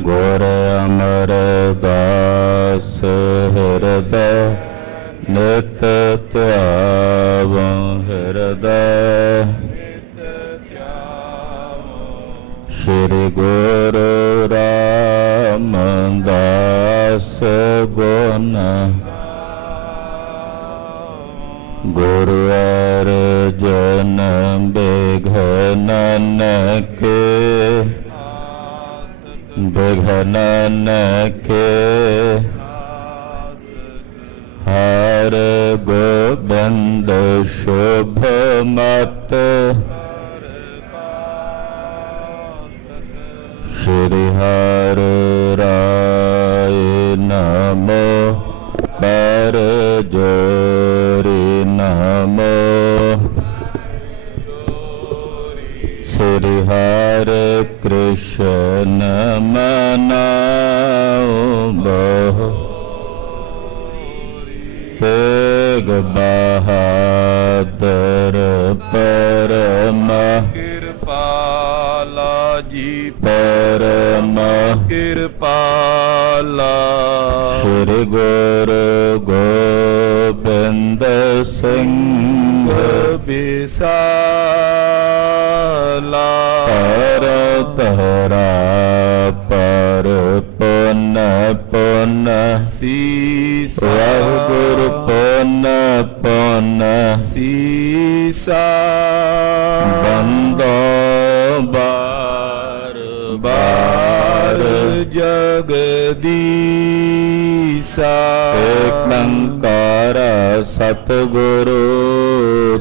ਗੁਰ ਅਮਰਦਾਸ ਹਿਰਦੈ ਨਿਤ ਧਿਆਵੋ ਹਿਰਦੈ। ਸ਼੍ਰੀ ਗੁਰੂ ਰਾਮਦਾਸ ਗੁਣ ਗੁਰੂ ਅਰਜਨ ਬਿਘਨ ਨਾਨਕੇ ਬਿਘਨ ਨਾਨਕੇ। ਹਰ ਗੋਬਿੰਦ ਸ਼ੁਭ ਮਤ ਸ਼੍ਰੀ ਹਰਿ ਰਾਏ ਨਮੋ ਕਰ ਜੋਰੀ ਨਮੋ। ਸ੍ਰੀ ਹਰਿ ਕ੍ਰਿਸ਼ਨ ਮਨਾਉ ਬਹੁ ਤੇਗ ਬਹਾਦਰ ਪਰਮ ਕਿਰਪਾਲਾ ਜੀ ਪਰਮ ਕਿਰਪਾਲਾ। ਸ਼੍ਰੀ ਗੁਰੂ ਗੋਬਿੰਦ ਸਿੰਘ ਬਿਸਾਲਾ। ਹਰ ਤਹਰਾ ਪਰ ਪੁੰਨ ਪੁੰਨ ਸੀਸਾ ਵਾਹਿਗੁਰੂ ਪੁੰਨ ਪੁੰਨ ਸੀਸਾ। ਬੰਦੋ ਬਾਰ ਬਾਰ ਜਗਦੀਸਾ। ਏਕੰਕਾਰ ਸਤਿਗੁਰੂ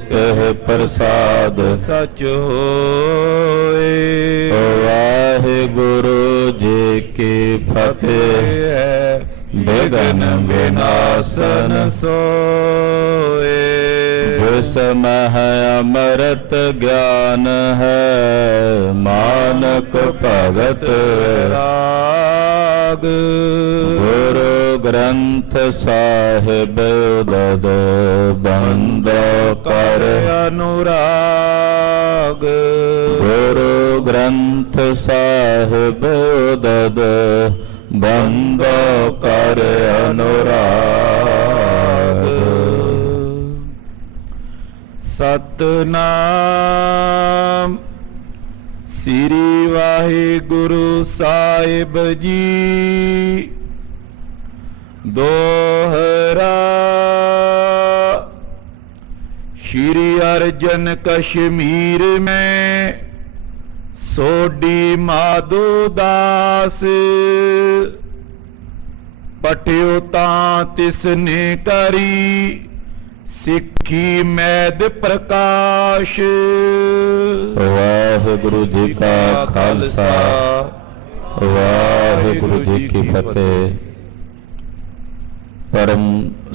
ਤਿਹ ਪ੍ਰਸਾਦ ਸਚ ਹੋਏ। ਵਾਹਿਗੁਰੂ ਜੀ ਕੀ ਫਤਿਹ। ਵਿਘਨ ਵਿਨਾਸ਼ਨ ਸੋਏ। ਵਿਸਮਹ ਅੰਮ੍ਰਿਤ ਗਿਆਨ ਹੈ ਮਾਨਕ ਭਗਤ ਰਾਗ। ਗੁਰੂ ਗ੍ਰੰਥ ਸਾਹਿਬ ਉਦਦ ਬੰਦੋ ਕਰ ਅਨੁਰਾਗ। ਗੁਰੂ ਗ੍ਰੰਥ ਸਾਹਿਬ ਉਦਦ ਬੰਦੋ ਕਰ ਅਨੁਰਾਗ। ਸਤਨਾਮ ਸ੍ਰੀ ਵਾਹਿਗੁਰੂ ਸਾਹਿਬ ਜੀ। ਦੋਹਰਾ श्री अर्जन कश्मीर में सोडी माधो दास। पठियो तां तिसने करी सिक्खी मैद प्रकाश। वाहिगुरु जी का खालसा वाहिगुरु जी की फतेह। परम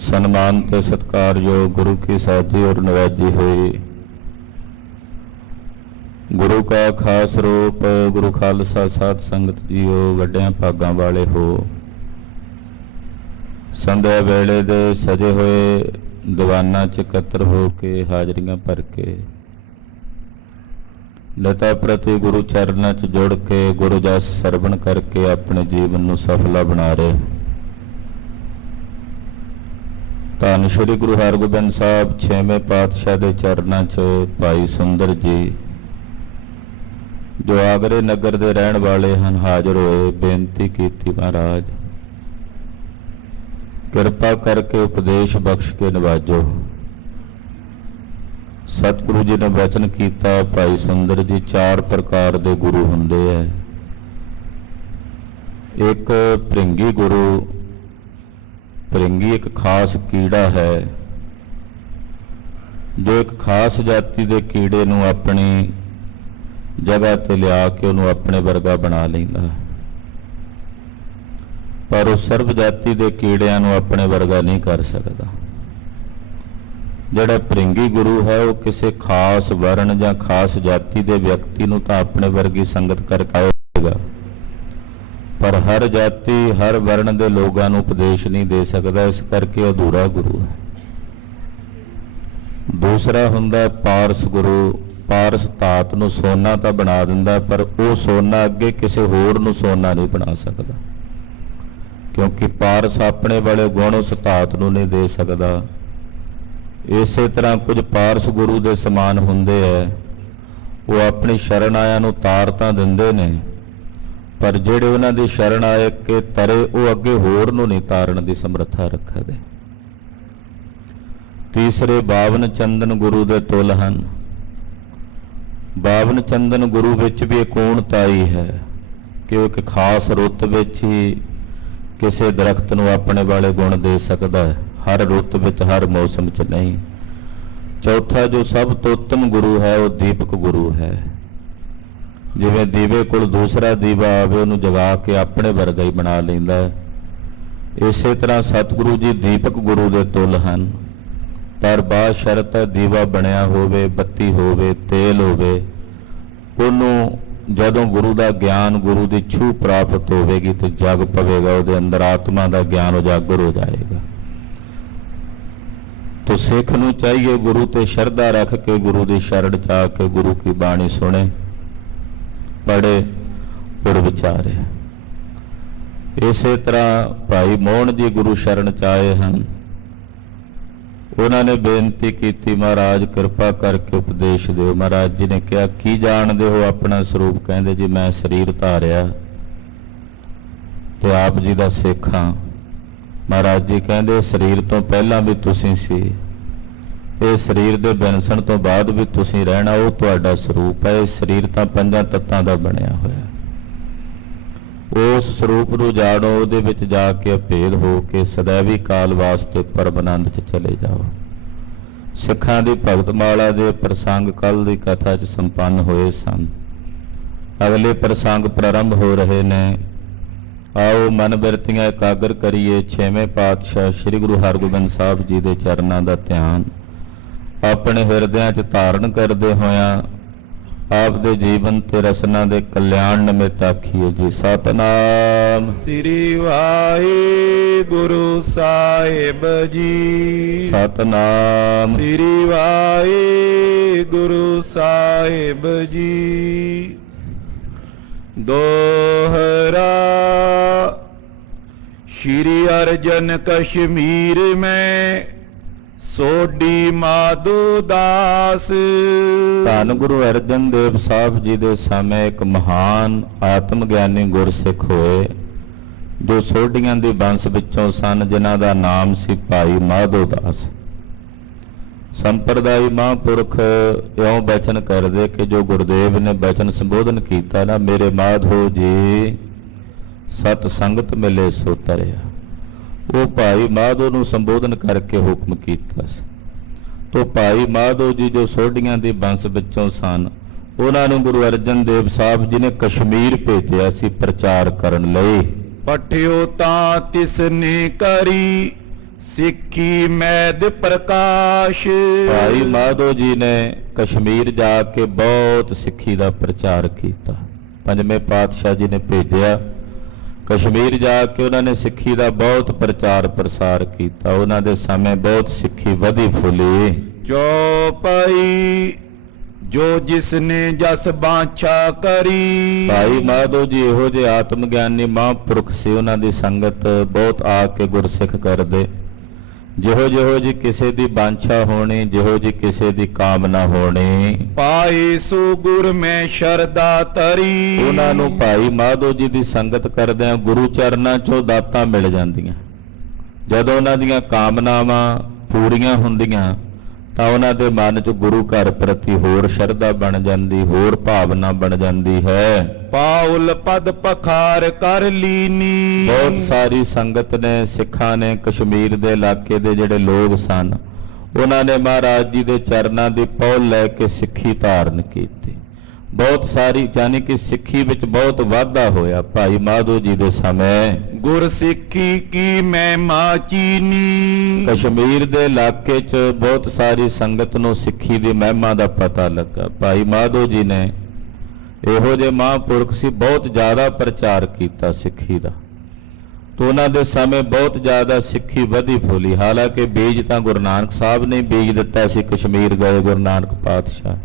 सन्मान ते सत्कारयोग गुरु की साजी और नवाजी हुई। गुरु का खास रूप गुरु खालसा साध संगत जीओ वड्डियां भागां वाले हो। संध्या वेले दे सजे होए दीवाना च इकत्र हो के हाजरियां भर के लता प्रति गुरु चरणा च जुड़ के गुरु जस सरवण करके अपने जीवन नूं सफला बना रहे। धन श्री गुरु हरगोबिंद साहब छेवें पातशाह के चरणों च भाई सुंदर जी जो आगरे नगर के रहने वाले हैं हाजिर होए। बेनती की महाराज कृपा करके उपदेश बख्श के नवाजो। सतगुरु जी ने वचन किया भाई सुंदर जी चार प्रकार के गुरु होंदे है। एक भृंगी गुरु। भृंगी एक खास कीड़ा है जो एक खास जाति के कीड़े नूं अपनी जगह ते लिया के उन्होंने अपने वर्गा बना लैंदा, पर उस सर्व जाति के कीड़ियां नूं अपने वर्गा नहीं कर सकता। जिहड़ा भृंगी गुरु है वह किसी खास वर्ण या खास जाति के व्यक्ति नूं तां अपने वर्गी संगत करके आएगा, पर हर जाति हर वर्ण के लोगों को उपदेश नहीं दे सकता। इस करके अधूरा गुरु है। दूसरा हुंदा पारस गुरु। ਪਾਰਸ ਧਾਤ ਨੂੰ ਸੋਨਾ ਤਾਂ ਬਣਾ ਦਿੰਦਾ, ਪਰ ਉਹ ਸੋਨਾ ਅੱਗੇ ਕਿਸੇ ਹੋਰ ਨੂੰ ਸੋਨਾ ਨਹੀਂ ਬਣਾ ਸਕਦਾ, ਕਿਉਂਕਿ ਪਾਰਸ ਆਪਣੇ ਵਾਲੇ ਗੁਣ ਉਸ ਧਾਤ ਨੂੰ ਨਹੀਂ ਦੇ ਸਕਦਾ। ਇਸੇ ਤਰ੍ਹਾਂ ਕੁਝ ਪਾਰਸ ਗੁਰੂ ਦੇ ਸਮਾਨ ਹੁੰਦੇ ਐ, ਉਹ ਆਪਣੀ ਸ਼ਰਨ ਆਇਆਂ ਨੂੰ ਤਾਰ ਤਾਂ ਦਿੰਦੇ ਨੇ, ਪਰ ਜਿਹੜੇ ਉਹਨਾਂ ਦੀ ਸ਼ਰਨ ਆਏ ਕੇ ਤਰੇ, ਉਹ ਅੱਗੇ ਹੋਰ ਨੂੰ ਨਹੀਂ ਤਾਰਨ ਦੀ ਸਮਰੱਥਾ ਰੱਖਦੇ। ਤੀਸਰੇ ਬਾਵਨ ਚੰਦਨ ਗੁਰੂ ਦੇ ਤੁਲ ਹਨ। ਬਾਵਨ ਚੰਦਨ ਗੁਰੂ ਵਿੱਚ ਵੀ ਇੱਕ ਊਣਤਾਈ ਹੈ ਕਿ ਉਹ ਇੱਕ ਖਾਸ ਰੁੱਤ ਵਿੱਚ ਹੀ ਕਿਸੇ ਦਰਖਤ ਨੂੰ ਆਪਣੇ ਵਾਲੇ ਗੁਣ ਦੇ ਸਕਦਾ ਹੈ, ਹਰ ਰੁੱਤ ਵਿੱਚ, ਹਰ ਮੌਸਮ 'ਚ ਨਹੀਂ। ਚੌਥਾ ਜੋ ਸਭ ਤੋਂ ਉੱਤਮ ਗੁਰੂ ਹੈ, ਉਹ ਦੀਪਕ ਗੁਰੂ ਹੈ। ਜਿਵੇਂ ਦੀਵੇ ਕੋਲ ਦੂਸਰਾ ਦੀਵਾ ਆਵੇ, ਉਹਨੂੰ ਜਗਾ ਕੇ ਆਪਣੇ ਵਰਗਾ ਹੀ ਬਣਾ ਲੈਂਦਾ ਹੈ, ਇਸੇ ਤਰ੍ਹਾਂ ਸਤਿਗੁਰੂ ਜੀ ਦੀਪਕ ਗੁਰੂ ਦੇ ਤੁਲ ਹਨ। ਪਰ ਬਾਅਦ ਸ਼ਰਤ ਹੈ, ਦੀਵਾ ਬਣਿਆ ਹੋਵੇ, ਬੱਤੀ ਹੋਵੇ, ਤੇਲ ਹੋਵੇ, ਉਹਨੂੰ ਜਦੋਂ ਗੁਰੂ ਦਾ ਗਿਆਨ, ਗੁਰੂ ਦੀ ਛੂਹ ਪ੍ਰਾਪਤ ਹੋਵੇਗੀ ਤੇ ਜਗ ਪਵੇਗਾ, ਉਹਦੇ ਅੰਦਰ ਆਤਮਾ ਦਾ ਗਿਆਨ ਉਜਾਗਰ ਹੋ ਜਾਏਗਾ। ਤੋ ਸਿੱਖ ਨੂੰ ਚਾਹੀਏ ਗੁਰੂ ਤੇ ਸ਼ਰਧਾ ਰੱਖ ਕੇ ਗੁਰੂ ਦੀ ਸ਼ਰਣ 'ਚ ਆ ਕੇ ਗੁਰੂ ਕੀ ਬਾਣੀ ਸੁਣੇ, ਪੜ੍ਹੇ, ਪੁਰ ਵਿਚਾਰੇ। ਇਸੇ ਤਰ੍ਹਾਂ ਭਾਈ ਮੋਹਨ ਜੀ ਗੁਰੂ ਸ਼ਰਨ 'ਚ ਆਏ ਹਨ। ਉਹਨਾਂ ਨੇ ਬੇਨਤੀ ਕੀਤੀ, ਮਹਾਰਾਜ ਕਿਰਪਾ ਕਰਕੇ ਉਪਦੇਸ਼ ਦਿਓ। ਮਹਾਰਾਜ ਜੀ ਨੇ ਕਿਹਾ, ਕੀ ਜਾਣਦੇ ਹੋ ਆਪਣਾ ਸਰੂਪ? ਕਹਿੰਦੇ, ਜੀ ਮੈਂ ਸਰੀਰ ਧਾਰਿਆ ਤੇ ਆਪ ਜੀ ਦਾ ਸਿੱਖ ਹਾਂ। ਮਹਾਰਾਜ ਜੀ ਕਹਿੰਦੇ, ਸਰੀਰ ਤੋਂ ਪਹਿਲਾਂ ਵੀ ਤੁਸੀਂ ਸੀ, ਇਹ ਸਰੀਰ ਦੇ ਬੈਂਸਣ ਤੋਂ ਬਾਅਦ ਵੀ ਤੁਸੀਂ ਰਹਿਣਾ, ਉਹ ਤੁਹਾਡਾ ਸਰੂਪ ਹੈ। ਇਹ ਸਰੀਰ ਤਾਂ 5 ਤੱਤਾਂ ਦਾ ਬਣਿਆ ਹੋਇਆ, ਉਸ ਸਰੂਪ ਨੂੰ ਜਾਣੋ, ਉਹਦੇ ਵਿੱਚ ਜਾ ਕੇ ਅਭੇਦ ਹੋ ਕੇ ਸदैवी ਕਾਲ ਵਾਸਤੇ ਪਰਮਾਨੰਦ 'ਚ ਚਲੇ ਜਾਓ। ਸਿੱਖਾਂ ਦੀ ਭਗਤਮਾਲਾ ਦੇ ਪ੍ਰਸੰਗ ਕੱਲ ਦੀ ਕਥਾ 'ਚ ਸੰਪੰਨ ਹੋਏ ਸਨ। ਅਗਲੇ ਪ੍ਰਸੰਗ ਪ੍ਰਾਰੰਭ ਹੋ ਰਹੇ ਨੇ। ਆਓ ਮਨ ਬਿਰਤੀਆਂ ਇਕਾਗਰ ਕਰੀਏ। 6ਵੇਂ ਪਾਤਸ਼ਾਹ ਸ੍ਰੀ ਗੁਰੂ ਹਰਗੋਬਿੰਦ ਸਾਹਿਬ ਜੀ ਦੇ ਚਰਨਾਂ ਦਾ ਧਿਆਨ ਆਪਣੇ ਹਿਰਦਿਆਂ 'ਚ ਧਾਰਨ ਕਰਦੇ ਹੋਇਆਂ ਆਪ ਦੇ ਜੀਵਨ ਤੇ ਰਸਨਾ ਦੇ ਕਲਿਆਣ ਨਿਮਿਤ ਆਖੀਏ ਜੀ ਸਤਨਾਮ ਸ੍ਰੀ ਵਾਹਿਗੁਰੂ ਸਾਹਿਬ ਜੀ। ਸਤਨਾਮ ਸ੍ਰੀ ਵਾਹਿਗੁਰੂ ਸਾਹਿਬ ਜੀ। ਦੋਹਰਾ श्री अर्जन कश्मीर में सोडी माधो दास। ਧੰਨ ਗੁਰੂ ਅਰਜਨ ਦੇਵ ਸਾਹਿਬ ਜੀ ਦੇ ਸਮੇਂ ਇੱਕ ਮਹਾਨ ਆਤਮ ਗਿਆਨੀ ਗੁਰਸਿੱਖ ਹੋਏ ਜੋ ਸੋਢੀਆਂ ਦੀ ਬੰਸ ਵਿੱਚੋਂ ਸਨ, ਜਿਨ੍ਹਾਂ ਦਾ ਨਾਮ ਸੀ ਭਾਈ ਮਾਧੋ ਦਾਸ। ਸੰਪਰਦਾਈ ਮਹਾਂਪੁਰਖ ਇਉਂ ਬਚਨ ਕਰਦੇ ਕਿ ਜੋ ਗੁਰਦੇਵ ਨੇ ਬਚਨ ਸੰਬੋਧਨ ਕੀਤਾ ਨਾ, ਮੇਰੇ ਮਾਧੋ ਜੀ ਸਤ ਸੰਗਤ ਮਿਲੇ ਸੋ ਤਰਿਆ, ਉਹ ਭਾਈ ਮਾਧੋ ਨੂੰ ਸੰਬੋਧਨ ਕਰਕੇ ਹੁਕਮ ਕੀਤਾ ਸੀ। ਤੋ ਭਾਈ ਮਾਧੋ ਜੀ ਜੋ ਸੋਢੀਆਂ ਦੀ ਬੰਸ ਵਿੱਚੋਂ ਸਨ, ਉਹਨਾਂ ਨੂੰ ਗੁਰੂ ਅਰਜਨ ਦੇਵ ਸਾਹਿਬ ਜੀ ਨੇ ਕਸ਼ਮੀਰ ਭੇਜਿਆ ਸੀ ਪ੍ਰਚਾਰ ਕਰਨ ਲਈ। ਪਠਿਓ ਤਾਂ ਤਿਸਨੇ ਕਰੀ ਸਿੱਖੀ ਮੈਦ ਪ੍ਰਕਾਸ਼। ਭਾਈ ਮਾਧੋ ਜੀ ਨੇ ਕਸ਼ਮੀਰ ਜਾ ਕੇ ਬਹੁਤ ਸਿੱਖੀ ਦਾ ਪ੍ਰਚਾਰ ਕੀਤਾ। ਪੰਜਵੇਂ ਪਾਤਸ਼ਾਹ ਜੀ ਨੇ ਭੇਜਿਆ ਕਸ਼ਮੀਰ ਜਾ ਕੇ, ਉਹਨਾਂ ਨੇ ਸਿੱਖੀ ਦਾ ਬਹੁਤ ਪ੍ਰਚਾਰ ਪ੍ਰਸਾਰ ਕੀਤਾ। ਉਹਨਾਂ ਦੇ ਸਮੇਂ ਬਹੁਤ ਸਿੱਖੀ ਵਧੀ ਫੁੱਲੀ। ਜੋ ਪਈ ਜੋ ਜਿਸਨੇ ਜਸ ਬਾਛਾ ਕਰੀ। ਭਾਈ ਮਾਧੋ ਜੀ ਇਹੋ ਜਿਹੇ ਆਤਮ ਗਿਆਨੀ ਮਹਾਂਪੁਰਖ ਸੀ, ਉਹਨਾਂ ਦੀ ਸੰਗਤ ਬਹੁਤ ਆ ਕੇ ਗੁਰਸਿੱਖ ਕਰਦੇ। ਜਿਹੋ ਜੀ ਕਿਸੇ ਦੀ ਬਾਂਛਾ ਹੋਣੀ, ਜਿਹੋ ਜੀ ਕਿਸੇ ਦੀ ਕਾਮਨਾ ਹੋਣੀ, ਪਾਏ ਸੋ ਗੁਰ ਮੈਂ ਸ਼ਰਦਾ ਤਰੀ। ਉਹਨਾਂ ਨੂੰ ਭਾਈ ਮਾਧੋ ਜੀ ਦੀ ਸੰਗਤ ਕਰਦਿਆਂ ਗੁਰੂ ਚਰਨਾਂ 'ਚੋਂ ਦਾਤਾਂ ਮਿਲ ਜਾਂਦੀਆਂ। ਜਦੋਂ ਉਹਨਾਂ ਦੀਆਂ ਕਾਮਨਾਵਾਂ ਪੂਰੀਆਂ ਹੁੰਦੀਆਂ ਤਾਂ ਉਹਨਾਂ ਦੇ ਮਨ 'ਚ ਗੁਰੂ ਘਰ ਪ੍ਰਤੀ ਹੋਰ ਸ਼ਰਧਾ ਬਣ ਜਾਂਦੀ, ਹੋਰ ਭਾਵਨਾ ਬਣ ਜਾਂਦੀ ਹੈ। ਪਾਉਲ ਪਦ ਪਖਾਰ ਕਰ ਲੀਨੀ। ਬਹੁਤ ਸਾਰੀ ਸੰਗਤ ਨੇ, ਸਿੱਖਾਂ ਨੇ, ਕਸ਼ਮੀਰ ਦੇ ਇਲਾਕੇ ਦੇ ਜਿਹੜੇ ਲੋਕ ਸਨ, ਉਹਨਾਂ ਨੇ ਮਹਾਰਾਜ ਜੀ ਦੇ ਚਰਨਾਂ ਦੀ ਪਹੁਲ ਲੈ ਕੇ ਸਿੱਖੀ ਧਾਰਨ ਕੀਤੀ। ਬਹੁਤ ਸਾਰੀ, ਯਾਨੀ ਕਿ ਸਿੱਖੀ ਵਿੱਚ ਬਹੁਤ ਵਾਧਾ ਹੋਇਆ ਭਾਈ ਮਾਧੋ ਜੀ ਦੇ ਸਮੇਂ। ਗੁਰ ਸਿੱਖੀ ਕੀ ਮਹਿਮਾ ਚੀਨੀ। ਕਸ਼ਮੀਰ ਦੇ ਇਲਾਕੇ 'ਚ ਬਹੁਤ ਸਾਰੀ ਸੰਗਤ ਨੂੰ ਸਿੱਖੀ ਦੀ ਮਹਿਮਾ ਦਾ ਪਤਾ ਲੱਗਾ। ਭਾਈ ਮਾਧੋ ਜੀ ਨੇ ਇਹੋ ਜਿਹੇ ਮਹਾਂਪੁਰਖ ਸੀ, ਬਹੁਤ ਜ਼ਿਆਦਾ ਪ੍ਰਚਾਰ ਕੀਤਾ ਸਿੱਖੀ ਦਾ। ਤੋਂ ਉਹਨਾਂ ਦੇ ਸਮੇਂ ਬਹੁਤ ਜ਼ਿਆਦਾ ਸਿੱਖੀ ਵਧੀ ਫੁੱਲੀ। ਹਾਲਾਂਕਿ ਬੀਜ ਤਾਂ ਗੁਰੂ ਨਾਨਕ ਸਾਹਿਬ ਨੇ ਬੀਜ ਦਿੱਤਾ ਸੀ, ਕਸ਼ਮੀਰ ਗਏ ਗੁਰੂ ਨਾਨਕ ਪਾਤਸ਼ਾਹ। ਪਰ ਉਹਨਾਂ ਦੇ ਸਮੇਂ ਬਹੁਤ ਜ਼ਿਆਦਾ ਸਿੱਖੀ ਵਧੀ ਫੁੱਲੀ। ਹਾਲਾਂਕਿ ਬੀਜ ਤਾਂ ਗੁਰੂ ਨਾਨਕ ਸਾਹਿਬ ਨੇ ਬੀਜ ਦਿੱਤਾ ਸੀ, ਕਸ਼ਮੀਰ ਗਏ ਗੁਰੂ ਨਾਨਕ ਪਾਤਸ਼ਾਹ। ਪਰ ਉਹਨਾਂ ਦੇ ਸਮੇਂ ਬਹੁਤ ਜ਼ਿਆਦਾ ਸਿੱਖੀ ਵਧੀ ਫੁੱਲੀ। ਹਾਲਾਂਕਿ ਬੀਜ ਤਾਂ ਗੁਰੂ ਨਾਨਕ ਸਾਹਿਬ ਨੇ ਬੀਜ ਦਿੱਤਾ ਸੀ, ਕਸ਼ਮੀਰ ਗਏ ਗੁਰੂ ਨਾਨਕ ਪਾਤਸ਼ਾਹ।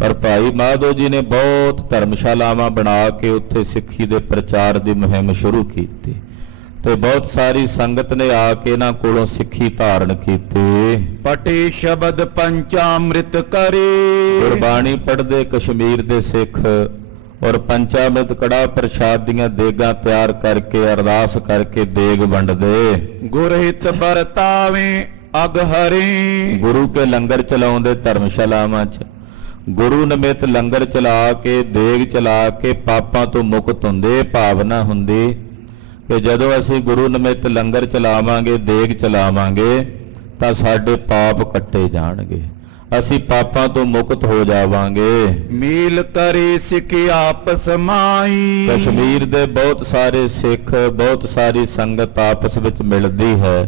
ਪਰ ਭਾਈ ਮਾਧੋ ਜੀ ਨੇ ਬਹੁਤ ਧਰਮਸ਼ਾਲਾਵਾਂ ਬਣਾ ਕੇ ਉੱਥੇ ਸਿੱਖੀ ਦੇ ਪ੍ਰਚਾਰ ਦੀ ਮੁਹਿੰਮ ਸ਼ੁਰੂ ਕੀਤੀ ਤੇ ਬਹੁਤ ਸਾਰੀ ਸੰਗਤ ਨੇ ਆ ਕੇ ਇਹਨਾਂ ਕੋਲੋਂ ਸਿੱਖੀ ਧਾਰਨ ਕੀਤੀ। ਪਟੇ ਸ਼ਬਦ ਪੰਚਾਮ੍ਰਿਤ ਕਰੇ। ਗੁਰਬਾਣੀ ਪੜ੍ਹਦੇ ਕਸ਼ਮੀਰ ਦੇ ਸਿੱਖ ਔਰ ਪੰਚਾਮ੍ਰਿਤ ਕੜਾ ਪ੍ਰਸ਼ਾਦ ਦੀਆਂ ਦੇਗਾਂ ਤਿਆਰ ਕਰਕੇ ਅਰਦਾਸ ਕਰਕੇ ਦੇਗ ਵੰਡਦੇ। ਗੁਰਹਿਤ ਵਰਤਾਵੇਂ ਅਗ ਹਰੇ। ਗੁਰੂ ਕੇ ਲੰਗਰ ਚਲਾਉਂਦੇ ਧਰਮਸ਼ਾਲਾਵਾਂ 'ਚ। ਗੁਰੂ ਨਿਮਿਤ ਲੰਗਰ ਚਲਾ ਕੇ ਦੇਗ ਚਲਾ ਕੇ ਪਾਪਾਂ ਤੋਂ ਮੁਕਤ ਹੁੰਦੇ। ਭਾਵਨਾ ਹੁੰਦੀ ਕਿ ਜਦੋਂ ਅਸੀਂ ਗੁਰੂ ਨਿਮਿਤ ਲੰਗਰ ਚਲਾਵਾਂਗੇ ਦੇਗ ਚਲਾਵਾਂਗੇ ਤਾਂ ਸਾਡੇ ਪਾਪ ਕੱਟੇ ਜਾਣਗੇ, ਅਸੀਂ ਪਾਪਾਂ ਤੋਂ ਮੁਕਤ ਹੋ ਜਾਵਾਂਗੇ। ਮੇਲ ਕਰੇ ਸਿੱਖ ਆਪਸ ਮਾਈ। ਕਸ਼ਮੀਰ ਦੇ ਬਹੁਤ ਸਾਰੇ ਸਿੱਖ ਬਹੁਤ ਸਾਰੀ ਸੰਗਤ ਆਪਸ ਵਿੱਚ ਮਿਲਦੀ ਹੈ।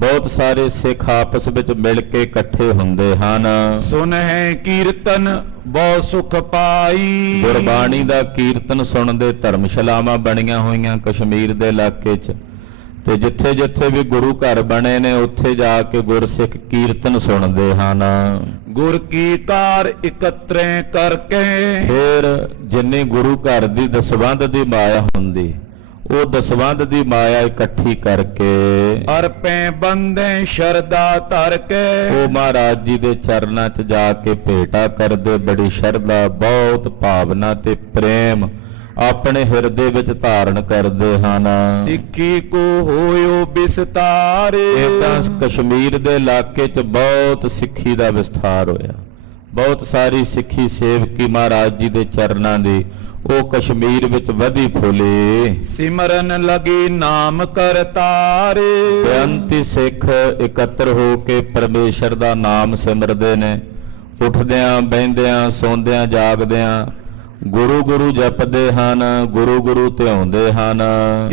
ਬਹੁਤ ਸਾਰੇ ਸਿੱਖ ਆਪਸ ਵਿੱਚ ਮਿਲ ਕੇ ਇਕੱਠੇ ਹੁੰਦੇ ਹਨ। ਸੁਨ ਹੈ ਕੀਰਤਨ ਬਹੁ ਸੁਖ ਪਾਈ। ਗੁਰਬਾਣੀ ਦਾ ਕੀਰਤਨ ਸੁਣਦੇ ਧਰਮਸ਼ਾਲਾਵਾਂ ਬਣੀਆਂ ਹੋਈਆਂ ਕਸ਼ਮੀਰ ਦੇ ਇਲਾਕੇ 'ਚ ਤੇ ਜਿੱਥੇ ਜਿੱਥੇ ਵੀ ਗੁਰੂ ਘਰ ਬਣੇ ਨੇ ਉੱਥੇ ਜਾ ਕੇ ਗੁਰਸਿੱਖ ਕੀਰਤਨ ਸੁਣਦੇ ਹਨ। ਗੁਰ ਕੀ ਕਾਰ ਇਕੱਤਰੇ ਕਰਕੇ। ਫਿਰ ਜਿੰਨੀ ਗੁਰੂ ਘਰ ਦੀ ਦਸਵੰਧ ਦੀ ਮਾਇਆ ਹੁੰਦੀ ਉਹ ਦਸਵੰਧ ਦੀ ਮਾਇਆ ਇਕੱਠੀ ਕਰਕੇ ਅਰਪੇ ਬੰਦੇ ਸ਼ਰਧਾ ਧਰ ਕੇ। ਉਹ ਮਹਾਰਾਜ ਜੀ ਦੇ ਚਰਨਾਂ 'ਚ ਜਾ ਕੇ ਭੇਟਾ ਕਰਦੇ। ਬੜੀ ਸ਼ਰਧਾ ਬਹੁਤ ਭਾਵਨਾ ਤੇ ਪ੍ਰੇਮ ਆਪਣੇ ਹਿਰਦੇ ਵਿੱਚ ਧਾਰਨ ਕਰਦੇ ਹਨ। ਸਿੱਖੀ ਕੋ ਹੋਇਓ ਵਿਸਤਾਰੇ। ਇਦਾਂ ਕਸ਼ਮੀਰ ਦੇ ਇਲਾਕੇ 'ਚ ਬਹੁਤ ਸਿੱਖੀ ਦਾ ਵਿਸਥਾਰ ਹੋਇਆ। ਬਹੁਤ ਸਾਰੀ ਸਿੱਖੀ ਸੇਵਕੀ ਮਹਾਰਾਜ ਜੀ ਦੇ ਚਰਨਾਂ ਦੀ ਉਹ ਕਸ਼ਮੀਰ ਵਿੱਚ ਵਧੀ ਫੁੱਲੀ। ਸਿਮਰਨ ਲਗੇ ਨਾਮ ਕਰਤਾਰੇ। ਬੇਅੰਤੀ ਸਿੱਖ ਇਕੱਤਰ ਹੋ ਕੇ ਪਰਮੇਸ਼ਰ ਦਾ ਨਾਮ ਸਿਮਰਦੇ ਨੇ। ਉੱਠਦਿਆਂ ਬਹਿੰਦਿਆਂ ਸੌਂਦਿਆਂ ਜਾਗਦਿਆਂ ਗੁਰੂ ਗੁਰੂ ਜਪਦੇ ਹਨ, ਗੁਰੂ ਗੁਰੂ ਧਿਆਉਂਦੇ ਹਨ।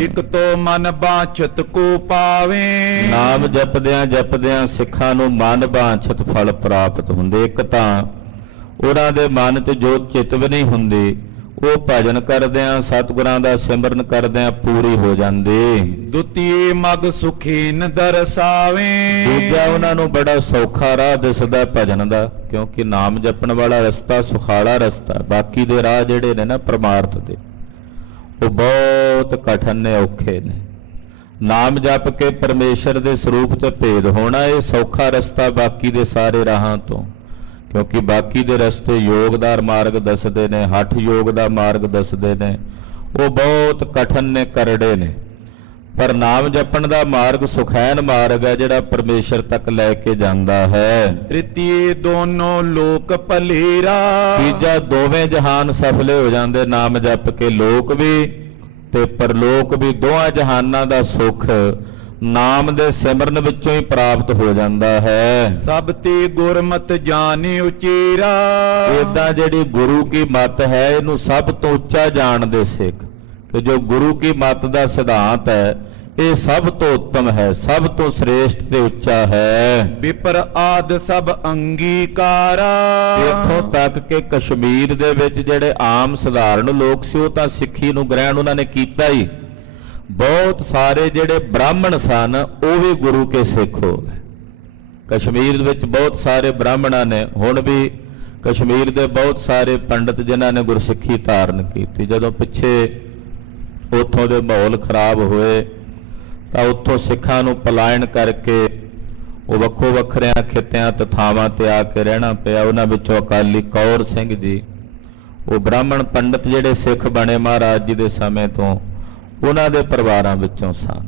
ਇਕ ਤੋ ਮਨ ਬਾਛਤ ਕੋ ਪਾਵੇ। ਨਾਮ ਜਪਦਿਆਂ ਜਪਦਿਆਂ ਸਿੱਖਾਂ ਨੂੰ ਮਨ ਬਾਛਤ ਫਲ ਪ੍ਰਾਪਤ ਹੁੰਦੇ। ਇੱਕ ਤਾਂ ਉਹਨਾਂ ਦੇ ਮਨ 'ਚ ਜੋ ਚਿਤਵ ਨਹੀਂ ਹੁੰਦੀ ਉਹ ਭਜਨ ਕਰਦਿਆਂ ਸਤਿਗੁਰਾਂ ਦਾ ਸਿਮਰਨ ਕਰਦਿਆਂ ਪੂਰੀ ਹੋ ਜਾਂਦੀ। ਦੁਤੀਏ ਮਗ ਸੁਖੀਨ ਦਰਸਾਵੇ। ਦੂਜਾ ਉਹਨਾਂ ਨੂੰ ਬੜਾ ਸੌਖਾ ਰਾਹ ਦਿਸਦਾ ਭਜਨ ਦਾ, ਕਿਉਂਕਿ ਨਾਮ ਜਪਣ ਵਾਲਾ ਰਸਤਾ ਸੁਖਾਲਾ ਰਸਤਾ। ਬਾਕੀ ਦੇ ਰਾਹ ਜਿਹੜੇ ਨੇ ਨਾ ਪਰਮਾਰਥ ਦੇ ਉਹ ਬਹੁਤ ਕਠਿਨ ਨੇ, ਔਖੇ ਨੇ। ਨਾਮ ਜਪ ਕੇ ਪਰਮੇਸ਼ਰ ਦੇ ਸਰੂਪ 'ਚ ਭੇਦ ਹੋਣਾ ਇਹ ਸੌਖਾ ਰਸਤਾ ਬਾਕੀ ਦੇ ਸਾਰੇ ਰਾਹਾਂ ਤੋਂ, ਕਿਉਂਕਿ ਬਾਕੀ ਦੇ ਰਸਤੇ ਯੋਗ ਦਾ ਮਾਰਗ ਦੱਸਦੇ ਨੇ, ਹੱਠ ਯੋਗ ਦਾ ਮਾਰਗ ਦੱਸਦੇ ਨੇ, ਉਹ ਬਹੁਤ ਕਠਿਨ ਨੇ, ਕਰੜੇ ਨੇ। ਪਰ ਨਾਮ ਜਪਣ ਦਾ ਮਾਰਗ ਸੁਖੈਨ ਮਾਰਗ ਹੈ ਜਿਹੜਾ ਪਰਮੇਸ਼ਰ ਤੱਕ ਲੈ ਕੇ ਜਾਂਦਾ ਹੈ। ਤ੍ਰਿਤੀਏ ਦੋਨੋਂ ਲੋਕ ਭਲੇਰਾ। ਤੀਜਾ ਦੋਵੇਂ ਜਹਾਨ ਸਫਲੇ ਹੋ ਜਾਂਦੇ ਨਾਮ ਜਪ ਕੇ, ਲੋਕ ਵੀ ਤੇ ਪਰਲੋਕ ਵੀ। ਦੋਹਾਂ ਜਹਾਨਾਂ ਦਾ ਸੁੱਖ ਨਾਮ ਦੇ ਸਿਮਰਨ ਵਿੱਚੋਂ ਹੀ ਪ੍ਰਾਪਤ ਹੋ ਜਾਂਦਾ ਹੈ। ਸਭ ਤੇ ਗੁਰਮਤਿ ਜਾਣੇ ਉਚੇਰਾ। ਇਦਾਂ ਜਿਹੜੀ ਗੁਰੂ ਕੀ ਮੱਤ ਹੈ ਇਹਨੂੰ ਸਭ ਤੋਂ ਉੱਚਾ ਜਾਣਦੇ ਸਿੱਖ ਕਿ ਜੋ ਗੁਰੂ ਕੀ ਮੱਤ ਦਾ ਸਿਧਾਂਤ ਹੈ ਇਹ ਸਭ ਤੋਂ ਉੱਤਮ ਹੈ, ਸਭ ਤੋਂ ਸ੍ਰੇਸ਼ਟ ਤੇ ਉੱਚਾ ਹੈ। ਵਿਪਰ ਆਦ ਸਭ ਅੰਗੀਕਾਰਾ। ਇੱਥੋਂ ਤੱਕ ਕਿ ਕਸ਼ਮੀਰ ਦੇ ਵਿੱਚ ਜਿਹੜੇ ਆਮ ਸਧਾਰਨ ਲੋਕ ਸੀ ਉਹ ਤਾਂ ਸਿੱਖੀ ਨੂੰ ਗ੍ਰਹਿਣ ਉਹਨਾਂ ਨੇ ਕੀਤਾ ਹੀ। ਬਹੁਤ ਸਾਰੇ ਜਿਹੜੇ ਬ੍ਰਾਹਮਣ ਸਨ ਉਹ ਵੀ ਗੁਰੂ ਕੇ ਸਿੱਖ ਹੋ ਗਏ। ਕਸ਼ਮੀਰ ਵਿੱਚ ਬਹੁਤ ਸਾਰੇ ਬ੍ਰਾਹਮਣਾਂ ਨੇ, ਹੁਣ ਵੀ ਕਸ਼ਮੀਰ ਦੇ ਬਹੁਤ ਸਾਰੇ ਪੰਡਤ ਜਿਨ੍ਹਾਂ ਨੇ ਗੁਰਸਿੱਖੀ ਧਾਰਨ ਕੀਤੀ। ਜਦੋਂ ਪਿੱਛੇ ਉੱਥੋਂ ਦੇ ਮਾਹੌਲ ਖਰਾਬ ਹੋਏ ਤਾਂ ਉੱਥੋਂ ਸਿੱਖਾਂ ਨੂੰ ਪਲਾਇਨ ਕਰਕੇ ਉਹ ਵੱਖੋ ਵੱਖਰਿਆਂ ਖਿੱਤਿਆਂ ਤੇ ਥਾਵਾਂ ਤੇ ਆ ਕੇ ਰਹਿਣਾ ਪਿਆ। ਉਹਨਾਂ ਵਿੱਚੋਂ ਅਕਾਲੀ ਕੌਰ ਸਿੰਘ ਜੀ ਉਹ ਬ੍ਰਾਹਮਣ ਪੰਡਤ ਜਿਹੜੇ ਸਿੱਖ ਬਣੇ ਮਹਾਰਾਜ ਜੀ ਦੇ ਸਮੇਂ ਤੋਂ, ਉਹਨਾਂ ਦੇ ਪਰਿਵਾਰਾਂ ਵਿੱਚੋਂ ਸਨ।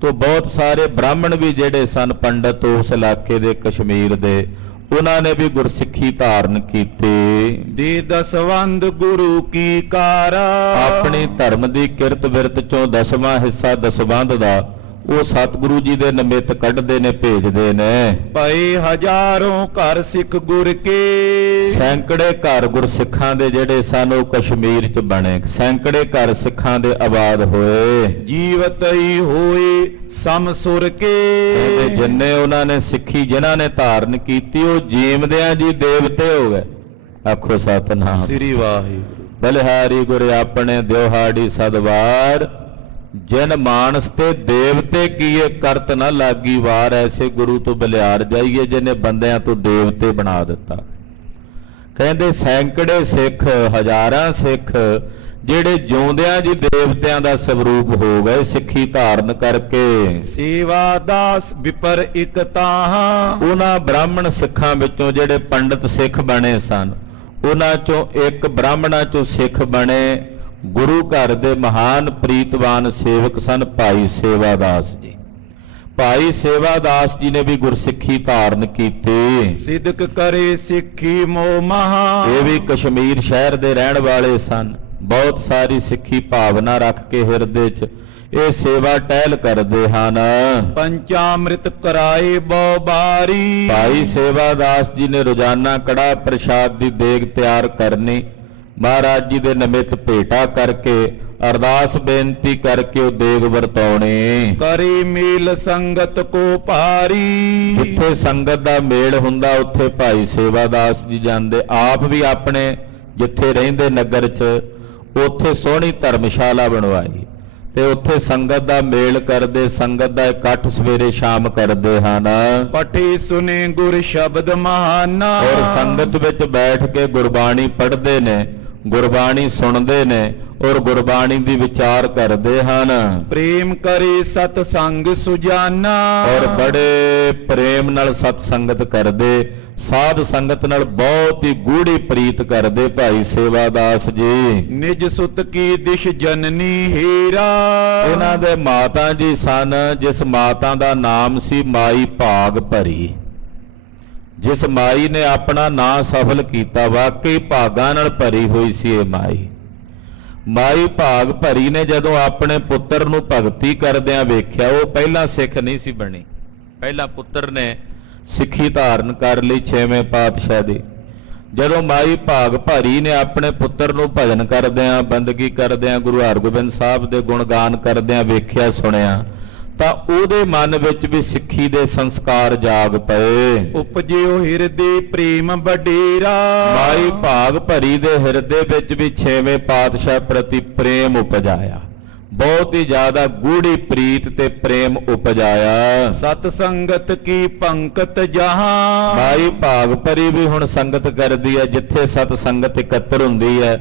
ਤੋਂ ਬਹੁਤ ਸਾਰੇ ਬ੍ਰਾਹਮਣ ਵੀ ਜਿਹੜੇ ਸਨ ਪੰਡਤ ਉਸ ਇਲਾਕੇ ਦੇ ਕਸ਼ਮੀਰ ਦੇ, ਉਹਨਾਂ ਨੇ ਵੀ ਗੁਰਸਿੱਖੀ ਧਾਰਨ ਕੀਤੀ। ਦੇ ਦਸਵੰਦ ਗੁਰੂ ਕੀ ਕਾਰਾ। ਆਪਣੀ ਧਰਮ ਦੀ ਕਿਰਤ ਬਿਰਤ ਚੋਂ 10ਵਾਂ ਹਿੱਸਾ ਦਸਵੰਧ ਦਾ ਉਹ ਸਤਿਗੁਰੂ ਜੀ ਦੇ ਨਿਮਿਤ ਕੱਢਦੇ ਨੇ, ਭੇਜਦੇ ਨੇ। ਪਏ ਹਜ਼ਾਰੋਂ ਘਰ ਸਿੱਖ ਗੁਰ ਕੇ। ਸੈਂਕੜੇ ਘਰ ਗੁਰਸਿੱਖਾਂ ਦੇ ਜਿਹੜੇ ਸਨ ਉਹ ਕਸ਼ਮੀਰ 'ਚ ਬਣੇ। ਸੈਂਕੜੇ ਘਰ ਸਿੱਖਾਂ ਦੇ ਆਬਾਦ ਹੋਏ। ਜੀਵਤ ਹੀ ਹੋਏ ਸਮਸੁਰ ਕੇ। ਜਿੰਨੇ ਉਹਨਾਂ ਨੇ ਸਿੱਖੀ ਜਿਨ੍ਹਾਂ ਨੇ ਧਾਰਨ ਕੀਤੀ ਉਹ ਜੀਵਦਿਆਂ ਜੀ ਦੇਵਤੇ ਹੋ ਗਏ। ਆਖੋ ਸਤਿਨਾਮ ਸ੍ਰੀ ਵਾਹਿਗੁਰੂ। ਬਲਿਹਾਰੀ ਗੁਰ ਆਪਣੇ ਦਿਉਹਾੜੀ ਸਦਵਾਰ, ਜਿਨ ਮਾਨਸ ਤੇ ਦੇਵਤੇ ਕੀਏ ਕਰਤ ਨਾ ਲਾਗੀ ਵਾਰ। ਐਸੇ ਗੁਰੂ ਤੋਂ ਬਲਿਹਾਰ ਜਾਈਏ ਜਿਹਨੇ ਬੰਦਿਆਂ ਤੋਂ ਦੇਵਤੇ ਬਣਾ ਦਿੱਤਾ। ਕਹਿੰਦੇ ਸੈਂਕੜੇ ਸਿੱਖ, ਹਜ਼ਾਰਾਂ ਸਿੱਖ ਜਿਹੜੇ ਜਿਉਂਦਿਆਂ ਜੀ ਦੇਵਤਿਆਂ ਦਾ ਸਵਰੂਪ ਹੋ ਗਏ ਸਿੱਖੀ ਧਾਰਨ ਕਰਕੇ। ਸੇਵਾ ਦਾਸ ਵਿਪਰ ਇਕ ਤਾਹਾਂ, ਉਹਨਾਂ ਬ੍ਰਾਹਮਣ ਸਿੱਖਾਂ ਵਿੱਚੋਂ ਜਿਹੜੇ ਪੰਡਤ ਸਿੱਖ ਬਣੇ ਸਨ, ਉਹਨਾਂ ਚੋਂ ਇੱਕ ਬ੍ਰਾਹਮਣਾਂ ਚੋਂ ਸਿੱਖ ਬਣੇ ਗੁਰੂ ਘਰ ਦੇ ਮਹਾਨ ਪ੍ਰੀਤਵਾਨ ਸੇਵਕ ਸਨ ਭਾਈ ਸੇਵਾਦਾਸ ਜੀ। ਭਾਈ ਸੇਵਾਦਾਸ ਜੀ ਨੇ ਵੀ ਗੁਰਸਿੱਖੀ ਧਾਰਨ ਕੀਤੀ। ਸਿਦਕ ਕਰੇ ਸਿੱਖੀ ਮੋਹ ਮਹਾ, ਇਹ ਵੀ ਕਸ਼ਮੀਰ ਸ਼ਹਿਰ ਦੇ ਰਹਿਣ ਵਾਲੇ ਸਨ। ਬਹੁਤ ਸਾਰੀ ਸਿੱਖੀ ਭਾਵਨਾ ਰੱਖ ਕੇ ਹਿਰਦੇ 'ਚ ਇਹ ਸੇਵਾ ਟਹਿਲ ਕਰਦੇ ਹਨ। ਪੰਚਾਮ੍ਰਿਤ ਕਰਾਏ ਬਹੁ ਬਾਰੀ, ਭਾਈ ਸੇਵਾਦਾਸ ਜੀ ਨੇ ਰੋਜ਼ਾਨਾ ਕੜਾਹ ਪ੍ਰਸ਼ਾਦ ਦੀ ਦੇਗ ਤਿਆਰ ਕਰਨੀ, ਮਹਾਰਾਜ ਜੀ ਦੇ ਨਿਮਿਤ ਭੇਟਾ ਕਰਕੇ ਅਰਦਾਸ ਬੇਨਤੀ ਕਰਕੇ ਉਹ ਦੇਗ ਵਰਤਾਉਣੇ। ਕਰੇ ਮੇਲ ਸੰਗਤ ਕੋ ਭਾਰੀ, ਜਿੱਥੇ ਸੰਗਤ ਦਾ ਮੇਲ ਹੁੰਦਾ ਉੱਥੇ ਭਾਈ ਸੇਵਾਦਾਸ ਜੀ ਜਾਂਦੇ। ਆਪ ਵੀ ਆਪਣੇ ਜਿੱਥੇ ਰਹਿੰਦੇ ਨਗਰ 'ਚ ਉੱਥੇ ਸੋਹਣੀ ਧਰਮਸ਼ਾਲਾ ਬਣਵਾਈ ਤੇ ਉੱਥੇ ਸੰਗਤ ਦਾ ਮੇਲ ਕਰਦੇ, ਸੰਗਤ ਦਾ ਇਕੱਠ ਸਵੇਰੇ ਸ਼ਾਮ ਕਰਦੇ ਹਨ। ਪਠੇ ਸੁਨੇ ਗੁਰ ਸ਼ਬਦ ਮਹਾਨਾ, ਔਰ ਸੰਗਤ ਵਿੱਚ ਬੈਠ ਕੇ ਗੁਰਬਾਣੀ ਪੜ੍ਹਦੇ ਨੇ, ਗੁਰਬਾਣੀ ਸੁਣਦੇ ਨੇ ਔਰ ਗੁਰਬਾਣੀ ਦੀ ਵਿਚਾਰ ਕਰਦੇ ਹਨ। ਪ੍ਰੇਮ ਕਰੇ ਸਤ ਸੰਗ ਸੁਜਾਨਾ, ਔਰ ਬੜੇ ਪ੍ਰੇਮ ਨਾਲ ਸਤ ਸੰਗਤ ਕਰਦੇ, ਸਾਧ ਸੰਗਤ ਨਾਲ ਬਹੁਤ ਹੀ ਗੂੜੀ ਪ੍ਰੀਤ ਕਰਦੇ ਭਾਈ ਸੇਵਾਦਾਸ ਜੀ। ਨਿਜ ਸੁਤ ਕੀ ਦਿਸ਼ ਜਨਨੀ ਹੀਰਾ, ਇਹਨਾਂ ਦੇ ਮਾਤਾ ਜੀ ਸਨ, ਜਿਸ ਮਾਤਾ ਦਾ ਨਾਮ ਸੀ ਮਾਈ ਭਾਗ ਭਰੀ। ਜਿਸ ਮਾਈ ਨੇ ਆਪਣਾ ਨਾਂ ਸਫਲ ਕੀਤਾ, ਵਾਕਈ ਭਾਗਾਂ ਨਾਲ ਭਰੀ ਹੋਈ ਸੀ ਇਹ ਮਾਈ। ਮਾਈ ਭਾਗ ਭਰੀ ਨੇ ਜਦੋਂ ਆਪਣੇ ਪੁੱਤਰ ਨੂੰ ਭਗਤੀ ਕਰਦਿਆਂ ਵੇਖਿਆ, ਉਹ ਪਹਿਲਾਂ ਸਿੱਖ ਨਹੀਂ ਸੀ ਬਣੀ, ਪਹਿਲਾਂ ਪੁੱਤਰ ਨੇ ਸਿੱਖੀ ਧਾਰਨ ਕਰ ਲਈ 6ਵੇਂ ਪਾਤਸ਼ਾਹ ਦੀ। ਜਦੋਂ ਮਾਈ ਭਾਗ ਭਰੀ ਨੇ ਆਪਣੇ ਪੁੱਤਰ ਨੂੰ ਭਜਨ ਕਰਦਿਆਂ, ਬੰਦਗੀ ਕਰਦਿਆਂ, ਗੁਰੂ ਹਰਗੋਬਿੰਦ ਸਾਹਿਬ ਦੇ ਗੁਣਗਾਨ ਕਰਦਿਆਂ ਵੇਖਿਆ ਸੁਣਿਆ, ਤਾਂ ਉਹਦੇ ਮਨ ਵਿੱਚ ਵੀ ਸਿੱਖੀ ਦੇ ਸੰਸਕਾਰ ਜਾਗ ਪਏ। ਉਪਜਿਓ ਹਿਰਦੇ ਪ੍ਰੇਮ ਵਡੇਰਾ, ਮਾਈ ਭਾਗ ਭਰੀ ਦੇ ਹਿਰਦੇ ਵਿੱਚ ਵੀ 6ਵੇਂ ਪਾਤਸ਼ਾਹ ਪ੍ਰਤੀ ਪ੍ਰੇਮ ਉਪਜਾਇਆ, ਬਹੁਤ ਹੀ ਜ਼ਿਆਦਾ ਗੂੜੀ ਪ੍ਰੀਤ ਤੇ ਪ੍ਰੇਮ ਉਪਜਾਇਆ। ਸਤ ਸੰਗਤ ਕੀ ਪੰਕਤ ਜਹਾਂ, ਮਾਈ ਭਾਗ ਭਰੀ ਵੀ ਹੁਣ ਸੰਗਤ ਕਰਦੀ ਹੈ, ਜਿੱਥੇ ਸਤ ਸੰਗਤ ਇਕੱਤਰ ਹੁੰਦੀ ਹੈ,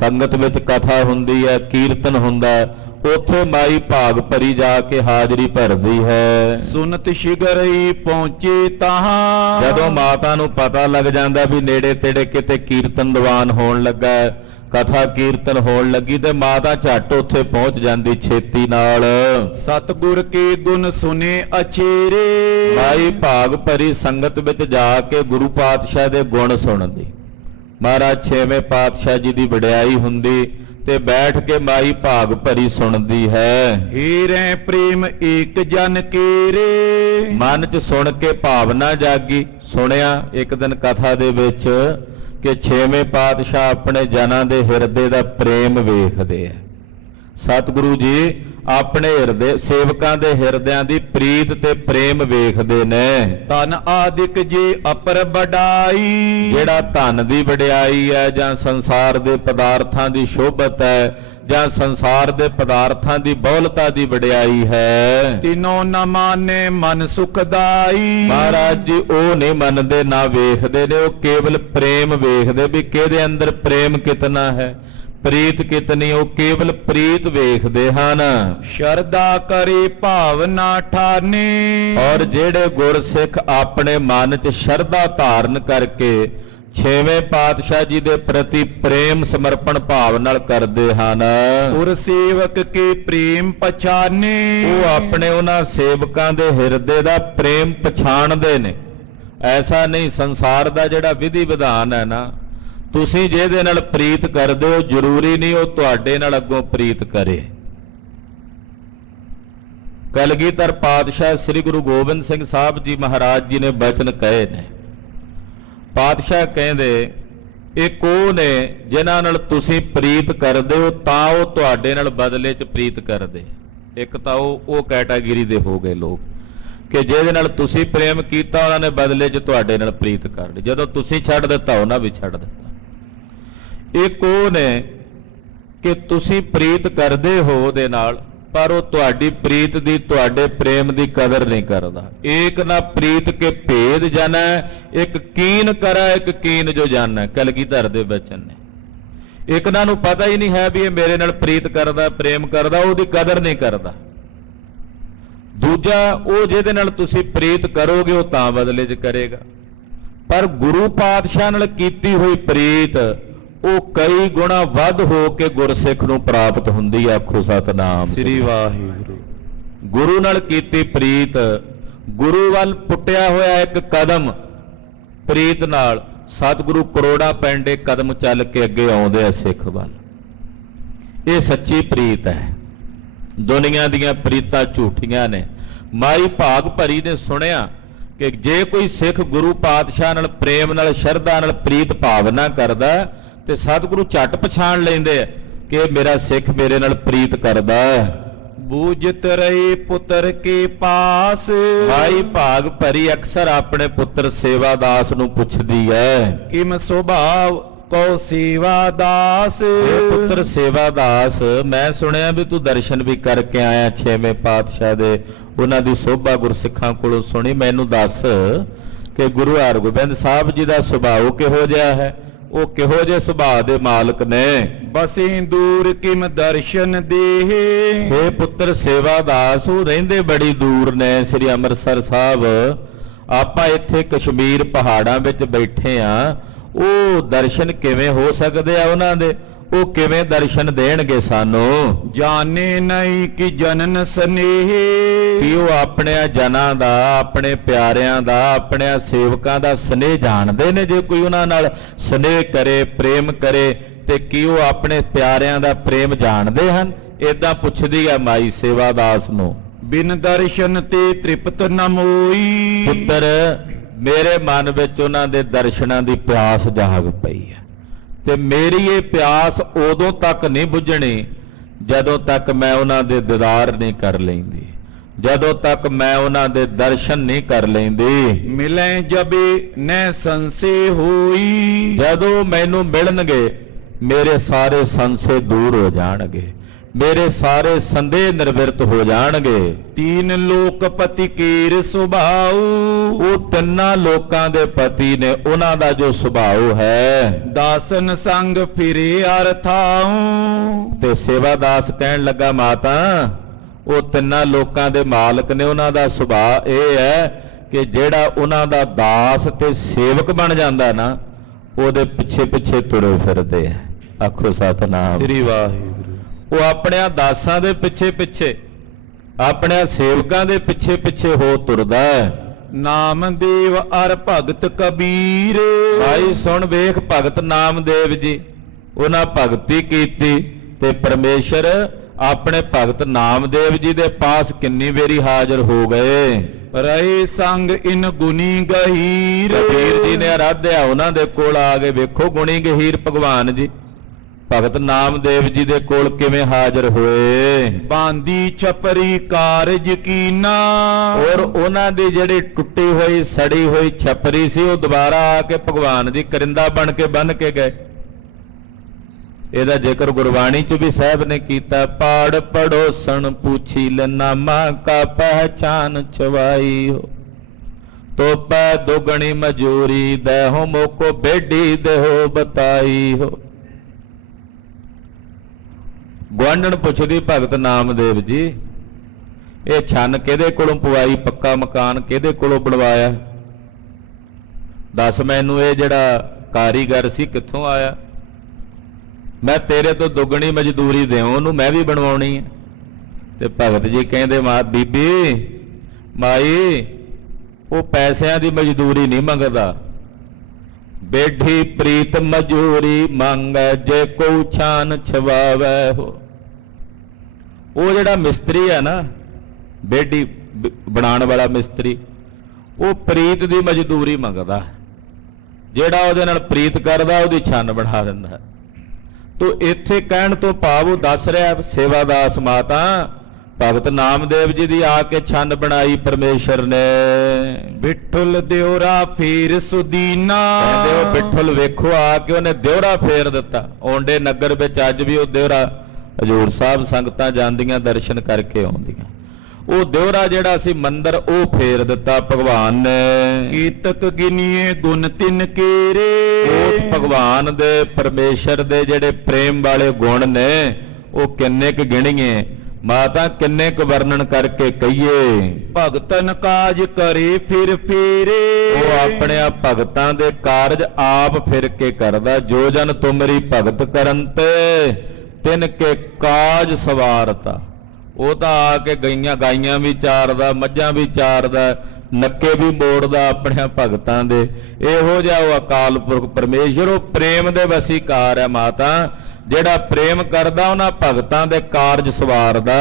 ਸੰਗਤ ਵਿੱਚ ਕਥਾ ਹੁੰਦੀ ਹੈ, ਕੀਰਤਨ ਹੁੰਦਾ ਹੈ, ਉੱਥੇ ਮਾਈ ਭਾਗ ਭਰੀ ਜਾ ਕੇ ਹਾਜ਼ਰੀ ਭਰਦੀ ਹੈ। ਸੁਨਤ ਸ਼ਿਗਰਈ ਪਹੁੰਚੇ ਤਾਹਾਂ, ਜਦੋਂ ਮਾਤਾ ਨੂੰ ਪਤਾ ਲੱਗ ਜਾਂਦਾ ਵੀ ਨੇੜੇ ਤੇੜੇ ਕਿਤੇ ਕੀਰਤਨ ਦੀਵਾਨ ਹੋਣ ਲੱਗਾ ਹੈ, ਕਥਾ ਕੀਰਤਨ ਹੋਣ ਲੱਗੀ, ਤੇ ਮਾਤਾ ਝੱਟ ਉੱਥੇ ਪਹੁੰਚ ਜਾਂਦੀ ਛੇਤੀ ਨਾਲ। ਸਤਿਗੁਰ ਕੇ ਗੁਣ ਸੁਨੇ ਅਛੇਰੇ, ਮਾਈ ਭਾਗ ਭਰੀ ਸੰਗਤ ਵਿੱਚ ਜਾ ਕੇ ਗੁਰੂ ਪਾਤਸ਼ਾਹ ਦੇ ਗੁਣ ਸੁਣਦੀ, ਮਹਾਰਾਜ 6ਵੇਂ ਪਾਤਸ਼ਾਹ ਜੀ ਦੀ ਵਡਿਆਈ ਹੁੰਦੀ ਤੇ ਬੈਠ ਕੇ ਮਾਈ ਭਾਗ ਭਰੀ ਸੁਣਦੀ ਹੈ। ਹੀਰੇ ਪ੍ਰੇਮ ਏਕ ਜਨ ਕੇਰੇ, ਮਨ 'ਚ ਸੁਣ ਕੇ ਭਾਵਨਾ ਜਾਗੀ। ਸੁਣਿਆ ਇੱਕ ਦਿਨ ਕਥਾ ਦੇ ਵਿੱਚ ਕਿ 6ਵੇਂ ਪਾਤਸ਼ਾਹ ਆਪਣੇ ਜਨਾਂ ਦੇ ਹਿਰਦੇ ਦਾ ਪ੍ਰੇਮ ਵੇਖਦੇ ਆ। ਸਤਿਗੁਰੂ ਜੀ ਆਪਣੇ ਹਿਰਦੇ ਸੇਵਕਾਂ ਦੇ ਹਿਰਦਿਆਂ ਦੀ ਪ੍ਰੀਤ ਤੇ ਪ੍ਰੇਮ ਵੇਖਦੇ ਨੇ। ਤਨ ਆਦਿਕ ਜੇ ਅਪਰ ਵਡਾਈ, ਜਿਹੜਾ ਧਨ ਦੀ ਵਡਿਆਈ ਹੈ ਜਾਂ ਸੰਸਾਰ ਦੇ ਪਦਾਰਥਾਂ ਦੀ ਸ਼ੋਭਤ ਹੈ ਜਾਂ ਸੰਸਾਰ ਦੇ ਪਦਾਰਥਾਂ ਦੀ ਬਹੁਲਤਾ ਦੀ ਵਡਿਆਈ ਹੈ, ਤਿਨੋਂ ਨ ਮਾਨੇ ਮਨ ਸੁਖਦਾਈ। ਮਹਾਰਾਜ ਜੀ ਉਹ ਨਹੀਂ ਮੰਨਦੇ, ਨਾ ਵੇਖਦੇ ਨੇ, ਉਹ ਕੇਵਲ ਪ੍ਰੇਮ ਵੇਖਦੇ ਵੀ ਕਿਹਦੇ ਅੰਦਰ ਪ੍ਰੇਮ ਕਿਤਨਾ ਹੈ, ਪ੍ਰੀਤ ਕਿਤਨੀ, ਉਹ ਕੇਵਲ ਪ੍ਰੀਤ ਵੇਖਦੇ ਹਨ। ਸ਼ਰਧਾ ਕਰੇ ਭਾਵਨਾ ਠਾਨੇ, ਔਰ ਜਿਹੜੇ ਗੁਰਸਿੱਖ ਆਪਣੇ ਮਨ 'ਚ ਸ਼ਰਧਾ ਧਾਰਨ ਕਰਕੇ 6ਵੇਂ ਪਾਤਸ਼ਾਹ ਜੀ ਦੇ ਪ੍ਰਤੀ ਪ੍ਰੇਮ ਸਮਰਪਣ ਭਾਵ ਨਾਲ ਕਰਦੇ ਹਨ, ਗੁਰ ਸੇਵਕ ਕੇ ਪ੍ਰੇਮ ਪਛਾਨੇ, ਉਹ ਆਪਣੇ ਉਹਨਾਂ ਸੇਵਕਾਂ ਦੇ ਹਿਰਦੇ ਦਾ ਪ੍ਰੇਮ ਪਛਾਣਦੇ ਨੇ। ਐਸਾ ਨਹੀਂ, ਸੰਸਾਰ ਦਾ ਜਿਹੜਾ ਵਿਧੀ ਵਿਧਾਨ ਹੈ ਨਾ, ਤੁਸੀਂ ਜਿਹਦੇ ਨਾਲ ਪ੍ਰੀਤ ਕਰਦੇ ਹੋ ਜ਼ਰੂਰੀ ਨਹੀਂ ਉਹ ਤੁਹਾਡੇ ਨਾਲ ਅੱਗੋਂ ਪ੍ਰੀਤ ਕਰੇ। ਕਲਗੀਧਰ ਪਾਤਸ਼ਾਹ ਸ੍ਰੀ ਗੁਰੂ ਗੋਬਿੰਦ ਸਿੰਘ ਸਾਹਿਬ ਜੀ ਮਹਾਰਾਜ ਜੀ ਨੇ ਬਚਨ ਕਹੇ ਨੇ। ਪਾਤਸ਼ਾਹ ਕਹਿੰਦੇ ਇੱਕ ਉਹ ਨੇ ਜਿਨ੍ਹਾਂ ਨਾਲ ਤੁਸੀਂ ਪ੍ਰੀਤ ਕਰਦੇ ਹੋ ਤਾਂ ਉਹ ਤੁਹਾਡੇ ਨਾਲ ਬਦਲੇ 'ਚ ਪ੍ਰੀਤ ਕਰਦੇ। ਇੱਕ ਤਾਂ ਉਹ ਕੈਟਾਗਰੀ ਦੇ ਹੋ ਗਏ ਲੋਕ ਕਿ ਜਿਹਦੇ ਨਾਲ ਤੁਸੀਂ ਪ੍ਰੇਮ ਕੀਤਾ ਉਹਨਾਂ ਨੇ ਬਦਲੇ 'ਚ ਤੁਹਾਡੇ ਨਾਲ ਪ੍ਰੀਤ ਕਰ ਲਈ, ਜਦੋਂ ਤੁਸੀਂ ਛੱਡ ਦਿੱਤਾ ਉਹਨਾਂ ਵੀ ਛੱਡ ਦਿੱਤਾ। ਇੱਕ ਉਹ ਨੇ ਕਿ ਤੁਸੀਂ ਪ੍ਰੀਤ ਕਰਦੇ ਹੋ ਉਹਦੇ ਨਾਲ, ਪਰ ਉਹ ਤੁਹਾਡੀ ਪ੍ਰੀਤ ਦੀ, ਤੁਹਾਡੇ ਪ੍ਰੇਮ ਦੀ ਕਦਰ ਨਹੀਂ ਕਰਦਾ। ਏਕ ਨਾ ਪ੍ਰੀਤ ਕੇ ਭੇਦ ਜਾਣੈ, ਇੱਕ ਕੀਨ ਕਰੈ ਇੱਕ ਕੀਨ ਜੋ ਜਾਣੈ, ਕਲਗੀਧਰ ਦੇ ਬਚਨ ਨੇ। ਇੱਕ ਨਾ ਨੂੰ ਪਤਾ ਹੀ ਨਹੀਂ ਹੈ ਵੀ ਇਹ ਮੇਰੇ ਨਾਲ ਪ੍ਰੀਤ ਕਰਦਾ, ਪ੍ਰੇਮ ਕਰਦਾ, ਉਹਦੀ ਕਦਰ ਨਹੀਂ ਕਰਦਾ। ਦੂਜਾ, ਉਹ ਜਿਹਦੇ ਨਾਲ ਤੁਸੀਂ ਪ੍ਰੀਤ ਕਰੋਗੇ ਉਹ ਤਾਂ ਬਦਲੇ 'ਚ ਕਰੇਗਾ, ਪਰ ਗੁਰੂ ਪਾਤਸ਼ਾਹ ਨਾਲ ਕੀਤੀ ਹੋਈ ਪ੍ਰੀਤ ਉਹ ਕਈ ਗੁਣਾ ਵੱਧ ਹੋ ਕੇ ਗੁਰਸਿੱਖ ਨੂੰ ਪ੍ਰਾਪਤ ਹੁੰਦੀ। ਆਖੋ ਸਤਨਾਮ ਸ੍ਰੀ ਵਾਹਿਗੁਰੂ। ਗੁਰੂ ਨਾਲ ਕੀਤੀ ਪ੍ਰੀਤ, ਗੁਰੂ ਵੱਲ ਪੁੱਟਿਆ ਹੋਇਆ ਇੱਕ ਕਦਮ ਪ੍ਰੀਤ ਨਾਲ ਸਤਿਗੁਰੂ ਕਰੋੜਾਂ ਪੈਂਡੇ ਕਦਮ ਚੱਲ ਕੇ ਅੱਗੇ ਆਉਂਦੇ ਆ ਸਿੱਖ ਵੱਲ। ਇਹ ਸੱਚੀ ਪ੍ਰੀਤ ਹੈ। ਦੁਨੀਆ ਦੀਆਂ ਪ੍ਰੀਤਾਂ ਝੂਠੀਆਂ ਨੇ। ਮਾਈ ਭਾਗ ਭਰੀ ਨੇ ਸੁਣਿਆ ਕਿ ਜੇ ਕੋਈ ਸਿੱਖ ਗੁਰੂ ਪਾਤਸ਼ਾਹ ਨਾਲ ਪ੍ਰੇਮ ਨਾਲ, ਸ਼ਰਧਾ ਨਾਲ ਪ੍ਰੀਤ ਭਾਵਨਾ ਕਰਦਾ ਤੇ ਸਤਿਗੁਰੂ ਝੱਟ ਪਛਾਣ ਲੈਂਦੇ ਆ ਕਿ ਇਹ ਮੇਰਾ ਸਿੱਖ ਮੇਰੇ ਨਾਲ ਪ੍ਰੀਤ ਕਰਦਾ ਹੈ। ਬੂਝਤ ਰਹੇ ਪੁੱਤਰ ਕੇ ਪਾਸ, ਮਾਈ ਭਾਗ ਭਰੀ ਅਕਸਰ ਆਪਣੇ ਪੁੱਤਰ ਸੇਵਾਦਾਸ ਨੂੰ ਪੁੱਛਦੀ ਹੈ, ਕਿਮ ਸੁਭਾਵ ਕੋ ਸੇਵਾ ਦਾਸ। ਇਹ ਪੁੱਤਰ ਸੇਵਾਦਾਸ, ਮੈਂ ਸੁਣਿਆ ਵੀ ਤੂੰ ਦਰਸ਼ਨ ਵੀ ਕਰਕੇ ਆਇਆ ਛੇਵੇਂ ਪਾਤਸ਼ਾਹ ਦੇ, ਉਹਨਾਂ ਦੀ ਸੋਭਾ ਗੁਰਸਿੱਖਾਂ ਕੋਲੋਂ ਸੁਣੀ। ਮੈਨੂੰ ਦੱਸ ਕਿ ਗੁਰੂ ਹਰਗੋਬਿੰਦ ਸਾਹਿਬ ਜੀ ਦਾ ਸੁਭਾਅ ਕਿਹੋ ਜਿਹਾ ਹੈ, ਉਹ ਕਿਹੋ ਜਿਹੇ ਸੁਭਾਅ ਦੇ ਮਾਲਕ ਨੇ। ਬਸੇ ਦੂਰ ਕਿਮ ਦਰਸ਼ਨ ਦੇਹ, ਇਹ ਪੁੱਤਰ ਸੇਵਾਦਾਸ, ਉਹ ਰਹਿੰਦੇ ਬੜੀ ਦੂਰ ਨੇ, ਸ੍ਰੀ ਅੰਮ੍ਰਿਤਸਰ ਸਾਹਿਬ। ਆਪਾਂ ਇੱਥੇ ਕਸ਼ਮੀਰ ਪਹਾੜਾਂ ਵਿੱਚ ਬੈਠੇ ਆ, ਉਹ ਦਰਸ਼ਨ ਕਿਵੇਂ ਹੋ ਸਕਦੇ ਆ ਉਹਨਾਂ ਦੇ? ਉਹ ਕਿਵੇਂ ਦਰਸ਼ਨ ਦੇਣਗੇ ਸਾਨੂੰ? ਜਾਣੇ ਨਹੀਂ ਕਿ ਜਨਨ ਸਨੇਹ, ਕਿ ਉਹ ਆਪਣੇ ਜਨਾਂ ਦਾ, ਆਪਣੇ ਪਿਆਰਿਆਂ ਦਾ, ਆਪਣੇ ਸੇਵਕਾਂ ਦਾ ਸਨੇਹ ਜਾਣਦੇ ਨੇ? ਜੇ ਕੋਈ ਉਹਨਾਂ ਨਾਲ ਸਨੇਹ ਕਰੇ, ਪ੍ਰੇਮ ਕਰੇ, ਤੇ ਕੀ ਉਹ ਆਪਣੇ ਪਿਆਰਿਆਂ ਦਾ ਪ੍ਰੇਮ ਜਾਣਦੇ ਹਨ? ਏਦਾਂ ਪੁੱਛਦੀ ਆ ਮਾਈ ਸੇਵਾਦਾਸ ਨੂੰ। ਬਿਨ ਦਰਸ਼ਨ ਤੇ ਤ੍ਰਿਪਤ ਨ ਮੋਈ, ਪੁੱਤਰ ਮੇਰੇ ਮਨ ਵਿੱਚ ਉਹਨਾਂ ਦੇ ਦਰਸ਼ਨਾਂ ਦੀ ਪਿਆਸ ਜਾਗ ਪਈ ਹੈ, ਤੇ ਮੇਰੀ ਇਹ ਪਿਆਸ ਉਦੋਂ ਤੱਕ ਨਹੀਂ ਬੁੱਝਣੀ ਜਦੋਂ ਤੱਕ ਮੈਂ ਉਹਨਾਂ ਦੇ ਦੀਦਾਰ ਨਹੀਂ ਕਰ ਲੈਂਦੀ, ਜਦੋਂ ਤੱਕ ਮੈਂ ਉਹਨਾਂ ਦੇ ਦਰਸ਼ਨ ਨਹੀਂ ਕਰ ਲੈਂਦੀ। ਮਿਲੈ ਜਬੇ ਨੈ ਸੰਸੇ ਹੋਈ, ਜਦੋਂ ਮੈਨੂੰ ਮਿਲਣਗੇ ਮੇਰੇ ਸਾਰੇ ਸੰਸੇ ਦੂਰ ਹੋ ਜਾਣਗੇ, ਮੇਰੇ ਸਾਰੇ ਸੰਦੇਹ ਨਿਰਵਿਰਤ ਹੋ ਜਾਣਗੇ। ਤੀਨ ਲੋਕ ਪਤੀ ਕੀਰ ਸੁਭਾਉ, ਉਹ ਤਿੰਨਾਂ ਲੋਕਾਂ ਦੇ ਪਤੀ ਨੇ, ਉਹਨਾਂ ਦਾ ਜੋ ਸੁਭਾਅ ਹੈ। ਦਾਸਨ ਸੰਗ ਫਿਰੇ ਅਰਥਾਉ, ਤੇ ਸੇਵਾਦਾਸ ਕਹਿਣ ਲੱਗਾ, ਮਾਤਾ ਉਹ ਤਿੰਨਾਂ ਲੋਕਾਂ ਦੇ ਮਾਲਕ ਨੇ, ਉਹਨਾਂ ਦਾ ਸੁਭਾਅ ਇਹ ਹੈ ਕਿ ਜਿਹੜਾ ਉਹਨਾਂ ਦਾ ਦਾਸ ਤੇ ਸੇਵਕ ਬਣ ਜਾਂਦਾ ਨਾ, ਉਹਦੇ ਪਿੱਛੇ ਪਿੱਛੇ ਤੁਰੇ ਫਿਰਦੇ ਆ। ਆਖੋ ਸਤਨਾਮ ਸ੍ਰੀ ਵਾਹਿਗੁਰੂ। ਉਹ ਆਪਣਿਆਂ ਦਾਸਾਂ ਦੇ ਪਿੱਛੇ ਪਿੱਛੇ, ਆਪਣਿਆਂ ਸੇਵਕਾਂ ਦੇ ਪਿੱਛੇ ਪਿੱਛੇ ਹੋ ਤੁਰਦਾ ਹੈ। ਨਾਮਦੇਵ ਅਰ ਭਗਤ ਕਬੀਰ, ਭਾਈ ਸੁਣ ਵੇਖ, ਭਗਤ ਨਾਮਦੇਵ ਜੀ, ਉਹਨਾਂ ਭਗਤੀ ਕੀਤੀ ਤੇ ਪਰਮੇਸ਼ਰ ਆਪਣੇ ਭਗਤ ਨਾਮਦੇਵ ਜੀ ਦੇ ਪਾਸ ਕਿੰਨੀ ਵਾਰੀ ਹਾਜ਼ਰ ਹੋ ਗਏ। ਰਹੇ ਸੰਗ ਇਨ ਗੁਣੀ ਗਹੀਰ, ਕਬੀਰ ਜੀ ਨੇ ਆਰਾਧਿਆ ਉਹਨਾਂ ਦੇ ਕੋਲ ਆ ਗਏ। ਵੇਖੋ ਗੁਣੀ ਗਹੀਰ ਭਗਵਾਨ ਜੀ ਭਗਤ ਨਾਮਦੇਵ ਜੀ ਦੇ ਕੋਲ ਕਿਵੇਂ ਹਾਜ਼ਰ ਹੋਏ। ਬਾਂਦੀ ਛਪਰੀ ਕਾਰਜ ਕੀਨਾ, ਔਰ ਉਹਨਾਂ ਦੀ ਜਿਹੜੀ ਟੁੱਟੀ ਹੋਈ ਸੜੀ ਹੋਈ ਛਪਰੀ ਸੀ, ਉਹ ਦੁਬਾਰਾ ਆ ਕੇ ਭਗਵਾਨ ਜੀ ਕਰਿੰਦਾ ਬਣ ਕੇ ਬੰਨ ਕੇ ਗਏ। ਇਹਦਾ ਜ਼ਿਕਰ ਗੁਰਬਾਣੀ ਚ ਵੀ ਸਾਹਿਬ ਨੇ ਕੀਤਾ। ਪਾੜ ਪੜੋਸਣ ਪੁੱਛੀ ਲਨਾਮਾ ਕਾ ਪਹਿਚਾਨ ਛਵਾਈ ਹੋ, ਤੋਪੈ ਦੁਗਣੀ ਮਜੂਰੀ ਦੇਹੋ ਮੋਕੋ ਬੇਡੀ ਦੇਹੋ ਬਤਾਈ ਹੋ। ਗੁਆਂਢਣ ਪੁੱਛਦੀ ਭਗਤ ਨਾਮਦੇਵ ਜੀ, ਇਹ ਛੰਨ ਕਿਹਦੇ ਕੋਲੋਂ ਪਵਾਈ, ਪੱਕਾ ਮਕਾਨ ਕਿਹਦੇ ਕੋਲੋਂ ਬਣਵਾਇਆ? ਦੱਸ ਮੈਨੂੰ, ਇਹ ਜਿਹੜਾ ਕਾਰੀਗਰ ਸੀ ਕਿੱਥੋਂ ਆਇਆ? ਮੈਂ ਤੇਰੇ ਤੋਂ ਦੁੱਗਣੀ ਮਜ਼ਦੂਰੀ ਦੇਵਾਂ ਉਹਨੂੰ, ਮੈਂ ਵੀ ਬਣਵਾਉਣੀ ਹੈ। ਤੇ ਭਗਤ ਜੀ ਕਹਿੰਦੇ, ਮਾਂ ਬੀਬੀ ਮਾਈ, ਉਹ ਪੈਸਿਆਂ ਦੀ ਮਜ਼ਦੂਰੀ ਨਹੀਂ ਮੰਗਦਾ, ਬੇਢੀ ਪ੍ਰੀਤ ਮਜੂਰੀ ਮੰਗੈ ਜੇ ਕੋ ਛਾਨ ਛਵਾਵੈ ਹੋ। ਉਹ ਜਿਹੜਾ ਮਿਸਤਰੀ ਹੈ ਨਾ, ਬੇਢੀ ਬਣਾਉਣ ਵਾਲਾ ਮਿਸਤਰੀ, ਉਹ ਪ੍ਰੀਤ ਦੀ ਮਜ਼ਦੂਰੀ ਮੰਗਦਾ। ਜਿਹੜਾ ਉਹਦੇ ਨਾਲ ਪ੍ਰੀਤ ਕਰਦਾ ਉਹਦੀ ਛੰਨ ਬਣਾ ਦਿੰਦਾ। ਤੋ ਇੱਥੇ ਕਹਿਣ ਤੋਂ ਭਾਵ ਉਹ ਦੱਸ ਰਿਹਾ ਸੇਵਾਦਾਸ ਮਾਤਾ, ਭਗਤ ਨਾਮਦੇਵ ਜੀ ਦੀ ਆ ਕੇ ਛੰਨ ਬਣਾਈ ਪਰਮੇਸ਼ਰ ਨੇ। ਬਿਠੁਲ ਦਿਉਰਾ ਫੇਰ ਸੁਦੀਨਾ, ਕਹਿੰਦੇ ਉਹ ਬਿਠੁਲ ਵੇਖੋ ਆ ਕੇ ਉਹਨੇ ਦਿਉਰਾ ਫੇਰ ਦਿੱਤਾ। ਔਂਡੇ ਨਗਰ ਵਿੱਚ ਅੱਜ ਵੀ ਉਹ ਦਿਉਰਾ ਹਜ਼ੂਰ ਸਾਹਿਬ ਸੰਗਤਾਂ ਜਾਂਦੀਆਂ ਦਰਸ਼ਨ ਕਰਕੇ ਆਉਂਦੀਆਂ। ਉਹ ਦਿਉਰਾ ਜਿਹੜਾ ਸੀ ਮੰਦਰ ਉਹ ਫੇਰ ਦਿੱਤਾ ਭਗਵਾਨ ਨੇ। ਕੀਤਕ ਗਿਨੀਏ ਗੁਣ ਤਿਨ ਕੇਰੇ। ਉਸ ਭਗਵਾਨ ਦੇ ਪਰਮੇਸ਼ਰ ਦੇ ਜਿਹੜੇ ਪ੍ਰੇਮ ਵਾਲੇ ਗੁਣ ਨੇ ਉਹ ਕਿੰਨੇ ਕੁ ਗਿਣੀਏ ਮਾਤਾ, ਕਿੰਨੇ ਕੁ ਵਰਣਨ ਕਰਕੇ ਕਹੀਏ। ਭਗਤਨ ਕਾਜ ਕਰੇ ਫਿਰ ਫੇਰੇ। ਉਹ ਆਪਣੇ ਆ ਭਗਤਾਂ ਦੇ ਕਾਰਜ ਆਪ ਫਿਰ ਕੇ ਕਰਦਾ। ਜੋ ਜਨ ਤੁਮਰੀ ਭਗਤ ਕਰਨ ਤੇ ਤਿਨ ਕੇ ਕਾਜ ਸਵਾਰਤਾ। ਉਹ ਤਾਂ ਆ ਕੇ ਗਾਈਆਂ ਵੀ ਚਾਰਦਾ, ਮੱਝਾਂ ਵੀ ਚਾਰਦਾ, ਨੱਕੇ ਵੀ ਮੋੜਦਾ ਆਪਣੇ ਭਗਤਾਂ ਦੇ। ਇਹੋ ਜਿਹਾ ਉਹ ਅਕਾਲ ਪੁਰਖ ਪਰਮੇਸ਼ਰ, ਉਹ ਪ੍ਰੇਮ ਦੇ ਵਸੀਕਾਰ ਹੈ ਮਾਤਾ। ਜਿਹੜਾ ਪ੍ਰੇਮ ਕਰਦਾ ਉਹਨਾਂ ਭਗਤਾਂ ਦੇ ਕਾਰਜ ਸਵਾਰਦਾ।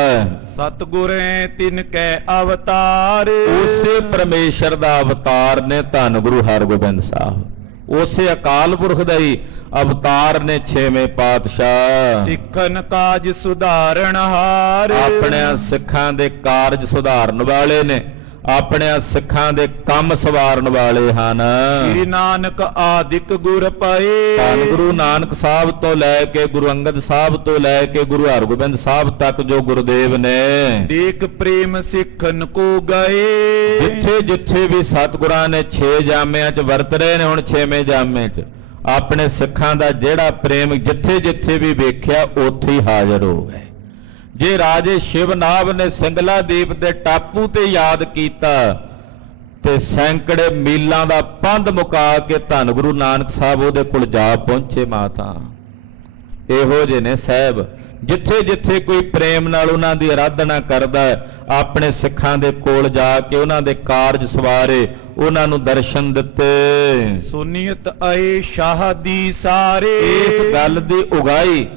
ਸਤਿਗੁਰੇ ਤਿਨ ਕੈ ਅਵਤਾਰ। ਉਸੇ ਪਰਮੇਸ਼ਰ ਦਾ ਅਵਤਾਰ ਨੇ ਧੰਨ ਗੁਰੂ ਹਰਗੋਬਿੰਦ ਸਾਹਿਬ। ਉਸੇ ਅਕਾਲ ਪੁਰਖ ਦਾ ਹੀ ਅਵਤਾਰ ਨੇ ਛੇਵੇਂ ਪਾਤਸ਼ਾਹ। ਸਿੱਖਨ ਕਾਜ ਸੁਧਾਰਨ ਹਾਰ। ਆਪਣੇ ਸਿੱਖਾਂ ਦੇ ਕਾਰਜ ਸੁਧਾਰਨ ਵਾਲੇ ਨੇ, ਆਪਣੇ ਸਿੱਖਾਂ ਦੇ ਕੰਮ ਸਵਾਰਨ ਵਾਲੇ ਹਨ। ਸ੍ਰੀ ਨਾਨਕ ਆਦਿਕ ਗੁਰ ਪਏ। ਧੰਨ ਗੁਰੂ ਨਾਨਕ ਸਾਹਿਬ ਤੋਂ ਲੈ ਕੇ ਗੁਰੂ ਅੰਗਦ ਸਾਹਿਬ ਤੋਂ ਲੈ ਕੇ ਗੁਰੂ ਹਰਗੋਬਿੰਦ ਸਾਹਿਬ ਤੱਕ ਜੋ ਗੁਰਦੇਵ ਨੇ ਦੇਖ ਪ੍ਰੇਮ ਸਿੱਖਨ ਕੋ ਗਏ। ਜਿੱਥੇ ਜਿੱਥੇ ਵੀ ਸਤਿਗੁਰਾਂ ਨੇ 6 ਜਾਮਿਆਂ 'ਚ ਵਰਤ ਰਹੇ ਨੇ, ਹੁਣ 6ਵੇਂ ਜਾਮੇ 'ਚ ਆਪਣੇ ਸਿੱਖਾਂ ਦਾ ਜਿਹੜਾ ਪ੍ਰੇਮ ਜਿੱਥੇ ਜਿੱਥੇ ਵੀ ਵੇਖਿਆ ਉੱਥੇ ਹੀ ਹਾਜ਼ਰ ਹੋ ਗਏ। ਜੇ ਰਾਜੇ ਸ਼ਿਵਨਾਭ ਨੇ ਸਿੰਗਲਾਦੀਪ ਦੇ ਟਾਪੂ ਤੇ ਯਾਦ ਕੀਤਾ ਤੇ ਸੈਂਕੜੇ ਮੀਲਾਂ ਦਾ ਪੰਧ ਮੁਕਾ ਕੇ ਧੰਨ ਗੁਰੂ ਨਾਨਕ ਸਾਹਿਬ ਉਹਦੇ ਕੋਲ ਜਾ ਪਹੁੰਚੇ ਮਾਤਾ। ਇਹੋ ਜਿਹੇ ਨੇ ਸਾਹਿਬ, ਜਿੱਥੇ ਜਿੱਥੇ ਕੋਈ ਪ੍ਰੇਮ ਨਾਲ ਉਹਨਾਂ ਦੀ ਆਰਾਧਨਾ ਕਰਦਾ ਆਪਣੇ ਸਿੱਖਾਂ ਦੇ ਕੋਲ ਜਾ ਕੇ ਉਹਨਾਂ ਦੇ ਕਾਰਜ ਸਵਾਰੇ, ਉਹਨਾਂ ਨੂੰ ਦਰਸ਼ਨ ਦਿੱਤੇ। ਸੁਨੀਅਤ ਆਏ ਸ਼ਾਹ ਦੀ ਸਾਰੇ। ਇਸ ਗੱਲ ਦੀ ਉਗਾਈ,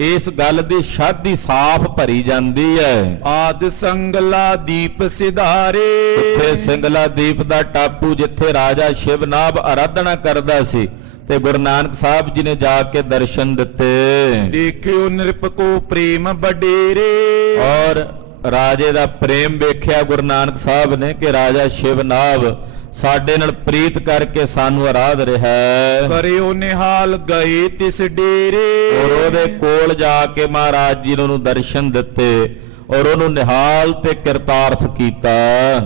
ਇਸ ਗੱਲ ਦੀ ਸ਼ਾਦੀ ਸਾਫ਼ ਭਰੀ ਜਾਂਦੀ ਹੈ। ਆਦ ਸੰਗਲਾ ਦੀਪ ਸਿਧਾਰੇ। ਜਿੱਥੇ ਸਿੰਗਲਾ ਦੀਪ ਦਾ ਟਾਪੂ, ਜਿੱਥੇ ਰਾਜਾ ਸ਼ਿਵਨਾਭ ਆਰਾਧਨਾ ਕਰਦਾ ਸੀ ਤੇ ਗੁਰੂ ਨਾਨਕ ਸਾਹਿਬ ਜੀ ਨੇ ਜਾ ਕੇ ਦਰਸ਼ਨ ਦਿੱਤੇ। ਦੇਖਿਓ ਨਿਰਪ ਕੋ ਪ੍ਰੇਮ ਵਡੇਰੇ। ਔਰ ਰਾਜੇ ਦਾ ਪ੍ਰੇਮ ਵੇਖਿਆ ਗੁਰੂ ਨਾਨਕ ਸਾਹਿਬ ਨੇ ਕਿ ਰਾਜਾ ਸ਼ਿਵਨਾਭ ਸਾਡੇ ਨਾਲ ਪ੍ਰੀਤ ਕਰਕੇ ਸਾਨੂੰ ਆਰਾਧ ਰਿਹਾ ਹੈ। ਕਰਿਓ ਨਿਹਾਲ ਗਏ ਤਿਸ ਡੇਰੇ। ਔਰ ਉਹਦੇ ਕੋਲ ਜਾ ਕੇ ਮਹਾਰਾਜ ਜੀ ਨੇ ਉਹਨੂੰ ਦਰਸ਼ਨ ਦਿੱਤੇ ਔਰ ਉਹਨੂੰ ਨਿਹਾਲ ਤੇ ਕਿਰਤਾਰਥ ਕੀਤਾ।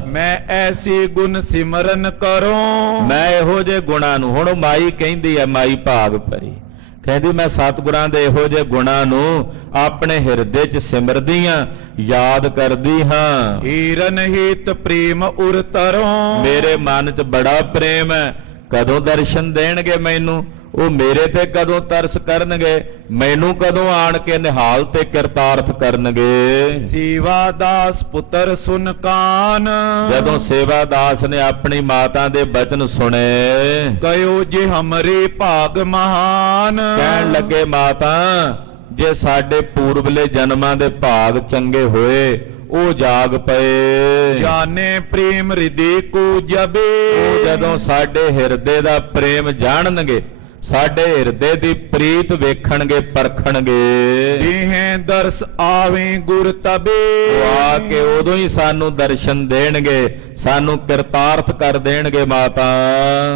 ਮੈਂ ਐਸੇ ਗੁਣ ਸਿਮਰਨ ਕਰੂੰ। ਮੈਂ ਇਹੋ ਜਿਹੇ ਗੁਣਾਂ ਨੂੰ, ਹੁਣ ਮਾਈ ਕਹਿੰਦੀ ਹੈ, ਮਾਈ ਭਾਗ ਭਰੀ ਕਹਿੰਦੀ ਮੈਂ ਸਤਿਗੁਰਾਂ ਦੇ ਇਹੋ ਜਿਹੇ ਗੁਣਾਂ ਨੂੰ ਆਪਣੇ ਹਿਰਦੇ 'ਚ ਸਿਮਰਦੀ ਹਾਂ, ਯਾਦ ਕਰਦੀ ਹਾਂ। ਹੀਰਨ ਹਿਤ ਪ੍ਰੇਮ ਉਰ ਤਰੋਂ। ਮੇਰੇ ਮਨ 'ਚ ਬੜਾ ਪ੍ਰੇਮ ਹੈ। ਕਦੋਂ ਦਰਸ਼ਨ ਦੇਣਗੇ ਮੈਨੂੰ? ਉਹ ਮੇਰੇ ਤੇ ਕਦੋਂ ਤਰਸ ਕਰਨਗੇ? ਮੈਨੂੰ ਕਦੋਂ ਆਣ ਕੇ ਨਿਹਾਲ ਤੇ ਕਿਰਤਾਰਥ ਕਰਨਗੇ? ਸੇਵਾ ਦਾਸ ਪੁੱਤਰ ਸੁਨ ਕਾਨ। ਜਦੋਂ ਸੇਵਾ ਦਾਸ ਨੇ ਆਪਣੀ ਮਾਤਾ ਦੇ ਬਚਨ ਸੁਣੇ, ਕਹੋ ਜੇ ਹਮਰੇ ਭਾਗ ਮਹਾਨ। ਕਹਿਣ ਲੱਗੇ ਮਾਤਾ ਜੇ ਸਾਡੇ ਪੂਰਬਲੇ ਜਨਮਾਂ ਦੇ ਭਾਗ ਚੰਗੇ ਹੋਏ ਉਹ ਜਾਗ ਪਏ। ਜਾਣੇ ਪ੍ਰੇਮ ਹਿਰਦੇ ਕੋ ਜਬੇ। ਉਹ ਜਦੋਂ ਸਾਡੇ ਹਿਰਦੇ ਦਾ ਪ੍ਰੇਮ ਜਾਣਨਗੇ, ਸਾਡੇ ਹਿਰਦੇ ਦੀ ਪ੍ਰੀਤ ਵੇਖਣਗੇ, ਪਰਖਣਗੇ, ਦੇਹੇ ਦਰਸ ਆਵੇ ਗੁਰ ਤਬੇ। ਉਹ ਆ ਕੇ ਉਦੋਂ ਹੀ ਸਾਨੂੰ ਦਰਸ਼ਨ ਦੇਣਗੇ, ਸਾਨੂੰ ਕਿਰਤਾਰਥ ਕਰ ਦੇਣਗੇ ਮਾਤਾ।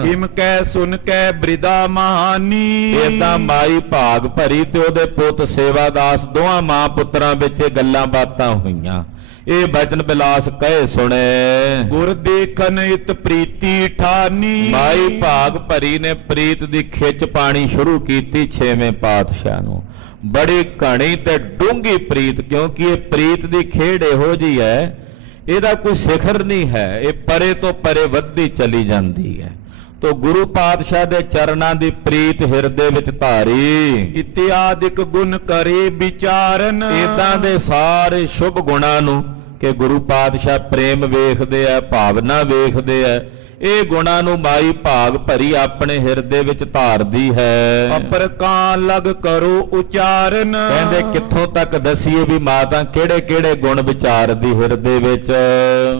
ਹਿਮ ਕੈ ਸੁਨ ਕੈ ਬ੍ਰਿਦਾ ਮਹਾਨੀ। ਏਦਾਂ ਮਾਈ ਭਾਗ ਭਰੀ ਤੇ ਉਹਦੇ ਪੁੱਤ ਸੇਵਾਦਾਸ ਦੋਹਾਂ ਮਾਂ ਪੁੱਤਰਾਂ ਵਿੱਚ ਇਹ ਗੱਲਾਂ ਬਾਤਾਂ ਹੋਈਆਂ। ਇਹ ਬਚਨ ਬਿਲਾਸ ਕਹੇ ਸੁਣੇ। ਗੁਰ ਦੇਖਨ ਇਤ ਪ੍ਰੀਤੀ ਠਾਨੀ। ਮਾਈ ਭਾਗ ਭਰੀ ਨੇ ਪ੍ਰੀਤ ਦੀ ਖਿੱਚ ਪਾਣੀ ਸ਼ੁਰੂ ਕੀਤੀ ਛੇਵੇਂ ਪਾਤਸ਼ਾਹ ਨੂੰ। ਬੜੀ ਘਣੀ ਤੇ ਡੂੰਘੀ ਪ੍ਰੀਤ, ਕਿਉਂਕਿ ਇਹ ਪ੍ਰੀਤ ਦੀ ਖੇਡ ਇਹੋ ਜਿਹੀ ਹੈ, ਇਹਦਾ ਕੋਈ ਸਿਖਰ ਨਹੀਂ ਹੈ, ਇਹ ਪਰੇ ਤੋਂ ਪਰੇ ਵੱਧਦੀ ਚਲੀ ਜਾਂਦੀ ਹੈ। ਤੋ ਗੁਰੂ ਪਾਤਸ਼ਾਹ ਦੇ ਚਰਨਾਂ ਦੀ ਪ੍ਰੀਤ ਹਿਰਦੇ ਵਿੱਚ ਧਾਰੀ। ਇਤਿਆਦਿਕ ਗੁਣ ਕਰੇ ਵਿਚਾਰਨ। ਇਦਾਂ ਦੇ ਸਾਰੇ ਸ਼ੁਭ ਗੁਣਾਂ ਨੂੰ ਕਿ ਗੁਰੂ ਪਾਤਸ਼ਾਹ ਪ੍ਰੇਮ ਵੇਖਦੇ ਆ, ਭਾਵਨਾ ਵੇਖਦੇ ਆ, ਇਹ ਗੁਣਾਂ ਨੂੰ ਮਾਈ ਭਾਗ ਭਰੀ ਆਪਣੇ ਹਿਰਦੇ ਵਿੱਚ ਧਾਰਦੀ ਹੈ। ਅਪਰ ਕਾਂ ਲਗ ਕਰੋ ਉਚਾਰਨ। ਕਹਿੰਦੇ ਕਿੱਥੋਂ ਤੱਕ ਦਸੀਏ ਵੀ ਮਾਤਾ ਕਿਹੜੇ ਕਿਹੜੇ ਗੁਣ ਵਿਚਾਰਦੀ ਹਿਰਦੇ ਵਿੱਚ।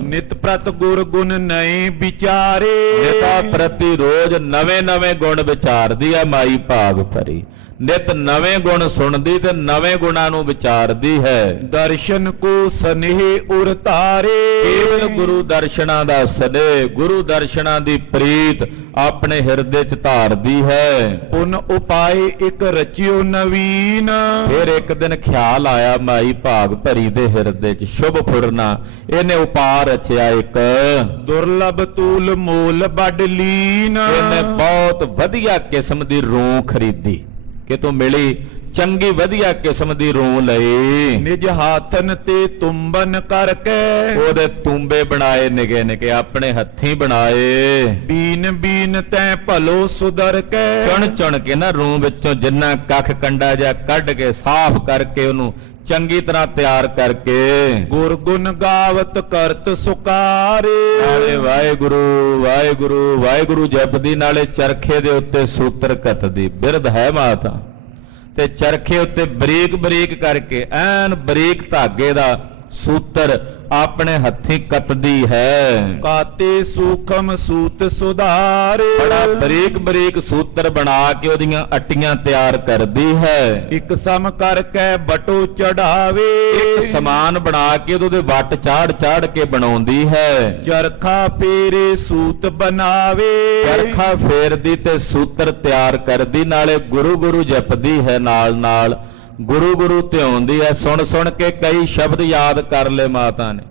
ਨਿਤ ਪ੍ਰਤ ਗੁਰ ਗੁਣ ਨਏ ਵਿਚਾਰੇ। ਨਿਤਾ ਪ੍ਰਤੀ ਰੋਜ਼ ਨਵੇਂ ਨਵੇਂ ਗੁਣ ਵਿਚਾਰਦੀ ਹੈ ਮਾਈ ਭਾਗ ਭਰੀ। ਨਿਤ ਨਵੇਂ ਗੁਣ ਸੁਣਦੀ ਤੇ ਨਵੇਂ ਗੁਣਾਂ ਨੂੰ ਵਿਚਾਰਦੀ ਹੈ। ਦਰਸ਼ਨ ਕੋ ਸਨੇਹ ਉਰ ਤਾਰੇ ਕੇਵਲ ਗੁਰੂ ਦਰਸ਼ਨਾਂ ਦਾ ਸਨੇਹ, ਗੁਰੂ ਦਰਸ਼ਨਾਂ ਦੀ ਪ੍ਰੀਤ ਆਪਣੇ ਹਿਰਦੇ 'ਚ ਧਾਰਦੀ ਹੈ। ਪੁਨ ਉਪਾਏ ਇੱਕ ਰਚਿਓ ਨਵੀਨ ਫਿਰ ਇੱਕ ਦਿਨ ਖਿਆਲ ਆਇਆ ਮਾਈ ਭਾਗ ਭਰੀ ਦੇ ਹਿਰਦੇ 'ਚ ਸ਼ੁਭ ਫੁਰਨਾ, ਇਹਨੇ ਉਪਾਅ ਰਚਿਆ ਇੱਕ। ਦੁਰਲਭ ਤੂਲ ਮੋਲ ਵੱਡ ਲੀਨ ਇਹਨੇ ਬਹੁਤ ਵਧੀਆ ਕਿਸਮ ਦੀ ਰੂੰ ਖਰੀਦੀ, ਕਿਤੋਂ ਮਿਲੀ ਚੰਗੀ ਵਧੀਆ ਕਿਸਮ ਦੀ ਰੂੰ ਲਈ। ਨਿਜ ਹਾਥਨ ਤੇ ਤੁੰਬਨ ਕਰਕੇ ਉਹਦੇ ਤੂੰਬੇ ਬਣਾਏ ਨਿਗੇ ਨਿਗੇ, ਆਪਣੇ ਹੱਥੀਂ ਬਣਾਏ। ਬੀਨ ਬੀਨ ਤੈ ਭਲੋ ਸੁਧਰ ਕੇ ਚੁਣ ਚੁਣ ਕੇ ਨਾ ਰੂੰ ਵਿੱਚੋਂ ਜਿੰਨਾ ਕੱਖ ਕੰਡਾ ਜਿਹਾ ਕੱਢ ਕੇ ਸਾਫ਼ ਕਰਕੇ ਉਹਨੂੰ ਚੰਗੀ ਤਰ੍ਹਾਂ ਤਿਆਰ ਕਰਕੇ ਗੁਰ ਗੁਣ ਗਾਵਤ ਕਰਤ ਸੁਕਾਰੇ ਨਾਲੇ ਵਾਹਿਗੁਰੂ ਵਾਹਿਗੁਰੂ ਵਾਹਿਗੁਰੂ ਜਪਦੀ, ਨਾਲੇ ਚਰਖੇ ਦੇ ਉੱਤੇ ਸੂਤਰ ਕੱਤਦੀ। ਬਿਰਧ ਹੈ ਮਾਤਾ ਤੇ ਚਰਖੇ ਉੱਤੇ ਬਰੀਕ ਬਰੀਕ ਕਰਕੇ ਐਨ ਬਰੀਕ ਧਾਗੇ ਦਾ ਸੂਤਰ ਆਪਣੇ ਹੱਥੀਂ ਕੱਤਦੀ ਹੈ। ਕਾਤੇ ਸੂਖਮ ਸੂਤ ਸੁਧਾਰੇ ਬੜਾ ਬਰੀਕ ਬਰੀਕ ਸੂਤਰ ਬਣਾ ਕੇ ਉਹਦੀਆਂ ਅੱਟੀਆਂ ਤਿਆਰ ਕਰਦੀ ਹੈ। ਇੱਕ ਸਮ ਕਰਕੇ ਬਟੋ ਚੜਾਵੇ ਇੱਕ ਸਮਾਨ ਬਣਾ ਕੇ ਉਹਦੇ ਵੱਟ ਚਾੜ ਚਾੜ ਕੇ ਬਣਾਉਂਦੀ ਹੈ। ਚਰਖਾ ਫੇਰੇ ਸੂਤ ਬਣਾਵੇ ਚਰਖਾ ਫੇਰਦੀ ਤੇ ਸੂਤਰ ਤਿਆਰ ਕਰਦੀ, ਨਾਲੇ ਗੁਰੂ ਗੁਰੂ ਜਪਦੀ ਹੈ ਨਾਲ ਨਾਲ। ਗੁਰੂ ਗੁਰੂ ਧਿਆਉਂਦੀ ਹੈ। ਸੁਣ ਸੁਣ ਕੇ ਕਈ ਸ਼ਬਦ ਯਾਦ ਕਰ ਲਏ ਮਾਤਾ ਨੇ,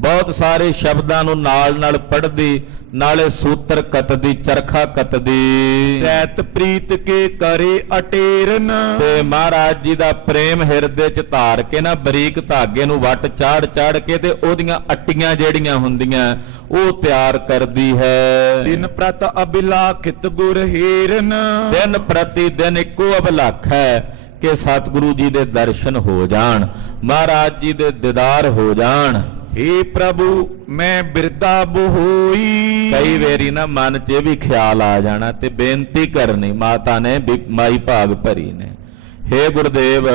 ਬਹੁਤ ਸਾਰੇ ਸ਼ਬਦਾਂ ਨੂੰ ਨਾਲ ਨਾਲ ਪੜ੍ਹਦੀ, ਨਾਲੇ ਸੂਤਰ ਕੱਤਦੀ, ਚਰਖਾ ਕੱਤਦੀ। ਸੈਤ ਪ੍ਰੀਤ ਕੇ ਕਰੇ ਅਟੇਰਨ ਤੇ ਮਹਾਰਾਜ ਜੀ ਦਾ ਪ੍ਰੇਮ ਹਿਰਦੇ 'ਚ ਧਾਰ ਕੇ ਨਾ ਬਰੀਕ ਧਾਗੇ ਨੂੰ ਵੱਟ ਚਾੜ ਚਾੜ ਕੇ ਤੇ ਉਹਦੀਆਂ ਅੱਟੀਆਂ ਜਿਹੜੀਆਂ ਹੁੰਦੀਆਂ ਉਹ ਤਿਆਰ ਕਰਦੀ ਹੈ। ਦਿਨ ਪ੍ਰਤ ਅਬਿਲਾਖਿਤ ਗੁਰ ਹੀਰਨ ਦਿਨ ਪ੍ਰਤੀ ਦਿਨ ਇੱਕੋ ਅਭਿਲਾਖ ਹੈ ਕਿ ਸਤਿਗੁਰੂ ਜੀ ਦੇ ਦਰਸ਼ਨ ਹੋ ਜਾਣ, ਮਹਾਰਾਜ ਜੀ ਦੇ ਦੀਦਾਰ ਹੋ ਜਾਣ। हे ਪ੍ਰਭੂ ਮੈਂ ਬਿਰਦਾ ਬਹੋਈ ਕਈ ਵੇਰੀ ਨਾ ਮਨ 'ਚ ਇਹ ਵੀ ਖਿਆਲ ਆ ਜਾਣਾ ਤੇ ਬੇਨਤੀ ਕਰਨੀ ਮਾਤਾ ਨੇ, ਮਾਈ ਭਾਗ ਭਰੀ ਨੇ, हे ਗੁਰਦੇਵ